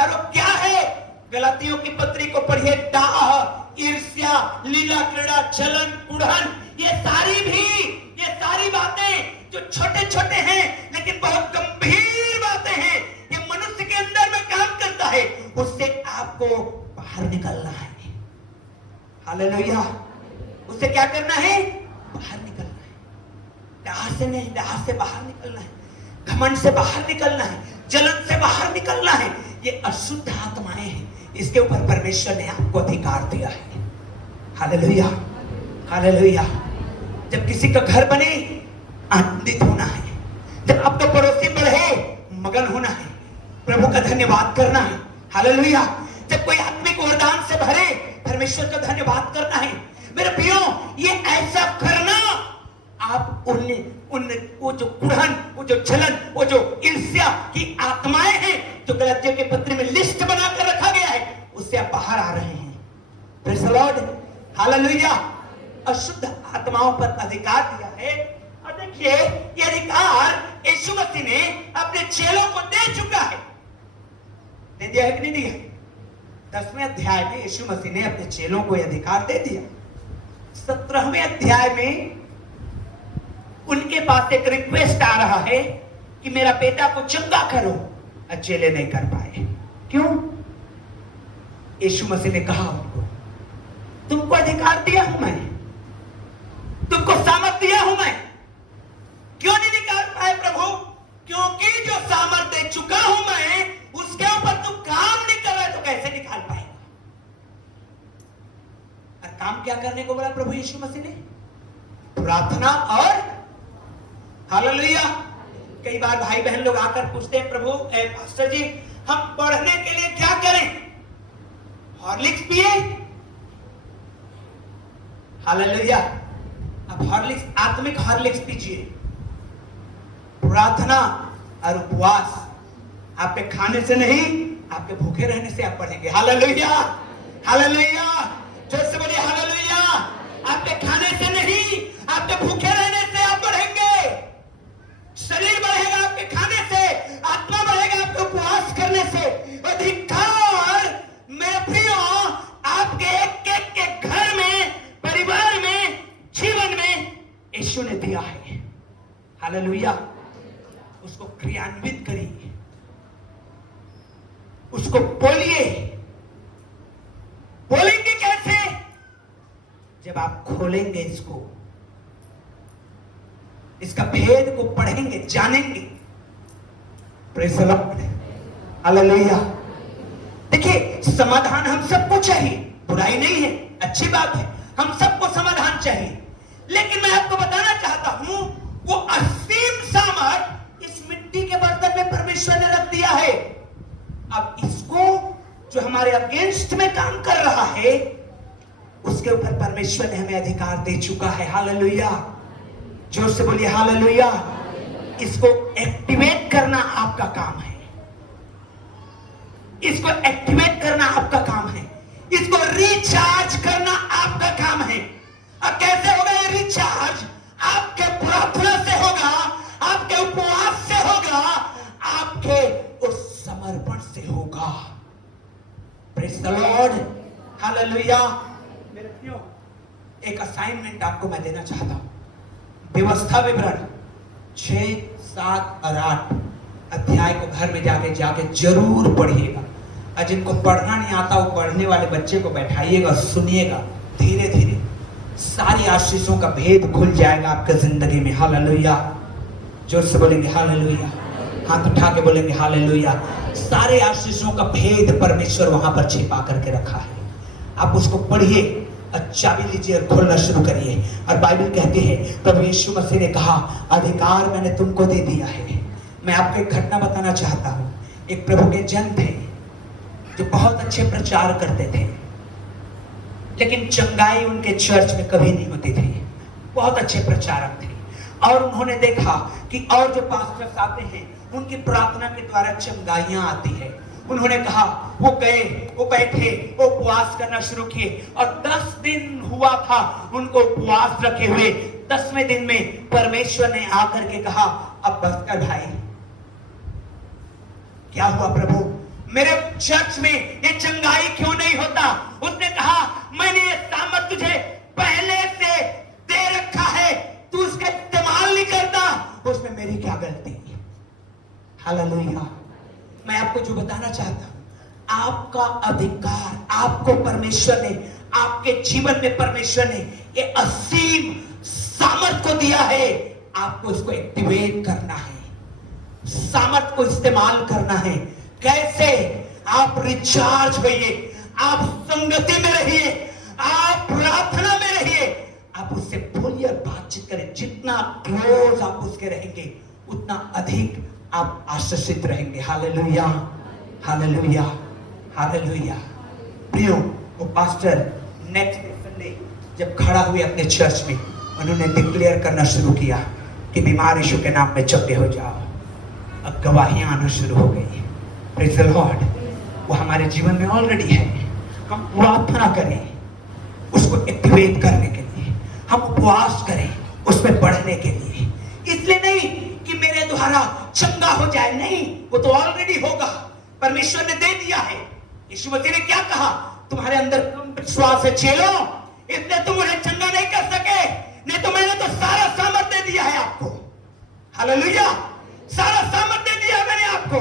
और वो क्या है? गलातियों की पत्री को पढ़िए, डाह, ईर्ष्या, लीला क्रीड़ा, जलन, कुढ़न, ये सारी बातें जो छोटे छोटे हैं लेकिन बहुत गंभीर बातें हैं, ये मनुष्य के अंदर में काम करता है। उससे आपको बाहर निकलना है। हालेलुया। उससे क्या करना है? बाहर निकलना है। डाह से नहीं, डाह से बाहर निकलना है, घमंड से बाहर निकलना है, जलन से बाहर निकलना है। ये अशुद्ध आत्माएं हैं, इसके ऊपर परमेश्वर ने आपको अधिकार दिया है। Hallelujah, hallelujah. जब किसी का घर बने, आनंदित होना है। जब आपका पड़ोसी बढ़े, मगन होना है, प्रभु का धन्यवाद करना है। हालेलुया। जब कोई आत्मिक वरदान से भरे, परमेश्वर का धन्यवाद करना है। मेरे प्रियो, ये ऐसा करना, आप वो जो कुढ़न, वो जो जलन, वो जो ईर्ष्या की आत्माएं हैं जो गलातियों के पत्र में लिस्ट बनाकर रखा गया है, उससे आप बाहर आ रहे हैं। Praise the Lord, hallelujah. अशुद्ध आत्माओं पर अधिकार दिया है। और देखिए, ये अधिकार यीशु मसीह ने अपने चेलों को दे चुका है। दे दिया है कि नहीं दिया? 10वें अध्याय में यीशु मसीह ने अपने चेलों को यह अधिकार दे दिया। 17वें अध्याय में उनके पास एक रिक्वेस्ट आ रहा है कि मेरा बेटा को चंगा करो। चेले नहीं कर पाए। क्यों? यीशु मसीह ने कहा उनको, तुमको अधिकार दिया हूं मैं, तुमको सामर्थ दिया हूं मैं, क्यों नहीं निकाल पाए प्रभु? क्योंकि जो सामर्थ दे चुका हूं मैं, उसके ऊपर तुम काम नहीं कर रहे, तो कैसे निकाल पाएगा? और काम क्या करने को बोला प्रभु यीशु मसीह ने? प्रार्थना और हालेलुया। कई बार भाई बहन लोग आकर पूछते हैं, प्रभु पास्टर जी, हम पढ़ने के लिए क्या करें? हॉर्लिक्स पिए? हालेलुया। अब हॉर्लिक्स, आत्मिक हॉर्लिक्स पीजिए। प्रार्थना और उपवास आपके खाने से नहीं, आपके भूखे रहने से आप पढ़ेंगे। Hallelujah, hallelujah. जोर से बोलिए हालेलुया। आपके खाने से नहीं, आपके भूखे रहने से आप पढ़ेंगे। शरीर बढ़ेगा आपके खाने से, आत्मा बढ़ेगा आपके उपवास करने से। अधिकार मेरे प्रियो, आपके एक एक के घर में, परिवार में, जीवन में यीशु ने दिया है। हालेलुया। उसको क्रियान्वित करिए, उसको बोलिए। बोलेंगे कैसे? जब आप खोलेंगे इसको, इसका भेद को पढ़ेंगे, जानेंगे। Praise the Lord, hallelujah. देखिए, समाधान हम सबको चाहिए, बुराई नहीं है, अच्छी बात है, हम सबको समाधान चाहिए। लेकिन मैं आपको बताना चाहता हूं, वो असीम सामर्थ इस मिट्टी के बर्तन में परमेश्वर ने रखा अब इसको जो हमारे अगेंस्ट में काम कर रहा है उसके ऊपर परमेश्वर ने हमें अधिकार दे चुका है। हालेलुया, जोर से बोलिए हालेलुया। इसको एक्टिवेट करना आपका काम है, इसको एक्टिवेट करना आपका काम है, इसको रिचार्ज करना आपका काम है। अब कैसे होगा ये रिचार्ज? आपके प्रार्थना से होगा, आपके उपवास से होगा, आपके उस समर्पण से होगा। Praise the Lord, hallelujah. मेरे प्रियो, एक असाइनमेंट आपको मैं देना चाहता हूं। व्यवस्था विवरण 6, 7 और 8 अध्याय को घर में जाके जरूर पढ़िएगा। और जिनको पढ़ना नहीं आता वो पढ़ने वाले बच्चे को बैठाइएगा, सुनिएगा। धीरे धीरे सारी आशीषों का भेद खुल जाएगा आपके जिंदगी में। हालेलुया, जोर से बोलेंगे हालेलुया, हाथ उठा के बोलेंगे हालेलुया। सारे आशीषों का भेद परमेश्वर वहां पर छिपा करके रखा है। आप उसको पढ़िए, चाबी लीजिए और खोलना शुरू करिए। और बाइबल कहती है प्रभु यीशु मसीह ने कहा अधिकार मैंने तुमको दे दिया है। मैं आपको एक घटना बताना चाहता हूं। एक प्रभु के जन थे जो बहुत अच्छे प्रचार करते थे, लेकिन चंगाई उनके चर्च में कभी नहीं होती थी। बहुत अच्छे प्रचारक थे और उन्होंने देखा कि और जो पास्टर्स आते हैं उनकी प्रार्थना के द्वारा चंगाइयां आती है। उन्होंने कहा, वो गए, वो बैठे, वो उपवास करना शुरू किए और 10 दिन हुआ था उनको उपवास रखे हुए। 10वें दिन में परमेश्वर ने आकर के कहा अब बस कर भाई। क्या हुआ प्रभु? मेरे चर्च में ये चंगाई क्यों नहीं होता? उसने कहा मैंने ये सामर्थ तुझे पहले से दे रखा है, तू उसका इस्तेमाल नहीं करता, उसमें मेरी क्या गलती? हालेलुया। मैं आपको जो बताना चाहता हूं, आपका अधिकार आपको परमेश्वर ने, आपके जीवन में परमेश्वर ने ये असीम सामर्थ को दिया है। आपको इसको एक्टिवेट करना है, सामर्थ को इस्तेमाल करना है। कैसे? आप रिचार्ज होइए, आप संगति में रहिए, आप प्रार्थना में रहिए, आप उससे बोलिए और बातचीत करें। जितना क्लोज आप उसके रहेंगे उतना अधिक आप आशीषित रहेंगे। Hallelujah, hallelujah, hallelujah. प्रियो, वो पास्टर नेक्स्ट संडे जब खड़ा हुए अपने चर्च में, उन्होंने डिक्लेयर करना शुरू किया कि बीमार यीशु के नाम में चंगे हो जाओ। अब गवाहियां आना शुरू हो गई। Praise the Lord. वो हमारे जीवन में ऑलरेडी है। हम प्रार्थना करें उसको एक्टिवेट करने के लिए, हम उपवास करें उसमें बढ़ने के लिए। इसलिए नहीं कि मेरे द्वारा चंगा हो जाए, नहीं, वो तो ऑलरेडी होगा, परमेश्वर ने दे दिया है। यीशु मसीह ने क्या कहा? तुम्हारे अंदर कम विश्वास है चेलो, इसलिए तुम उन्हें चंगा नहीं कर सके, नहीं तो मैंने तो सारा सामर्थ दे दिया है आपको। हालेलुया, सारा सामर्थ दे दिया मैंने आपको।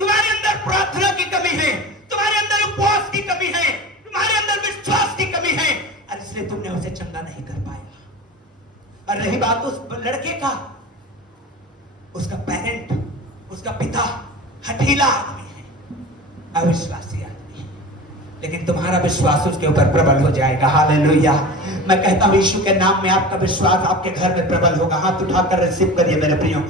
तुम्हारे अंदर प्रार्थना की कमी है, तुम्हारे अंदर उपवास की कमी है, तुम्हारे अंदर विश्वास की कमी है, और इसलिए तुमने उसे चंगा नहीं कर पाया। और रही बात उस लड़के का, उसका पेरेंट, उसका पिता हठीला आदमी है, अविश्वासी आदमी है, लेकिन तुम्हारा विश्वास उसके ऊपर प्रबल हो जाएगा। हालेलुया। मैं कहता हूं यीशु के नाम में आपका विश्वास आपके घर में प्रबल होगा। हाथ उठाकर रिसीव करिए मेरे प्रियो।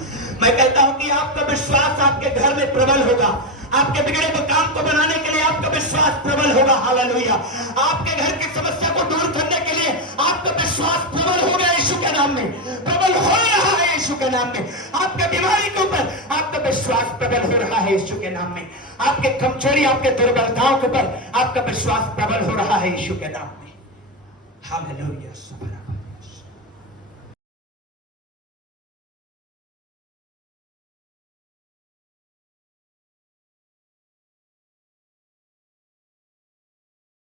मैं कहता हूं कि आपका विश्वास आपके घर में प्रबल होगा। आपके बिगड़े हुए काम को बनाने के लिए आपका विश्वास प्रबल होगा। हालेलुया। आपके घर की समस्या को दूर करने के लिए आपका विश्वास प्रबल होगा यीशु के नाम में, प्रबल हो रहा है यीशु के नाम में। आपके बीमारी के ऊपर आपका विश्वास प्रबल हो रहा है यीशु के नाम में। आपके कमजोरी, आपके दुर्बलताओं के ऊपर आपका विश्वास प्रबल हो रहा है यीशु के नाम में। हालेलुया।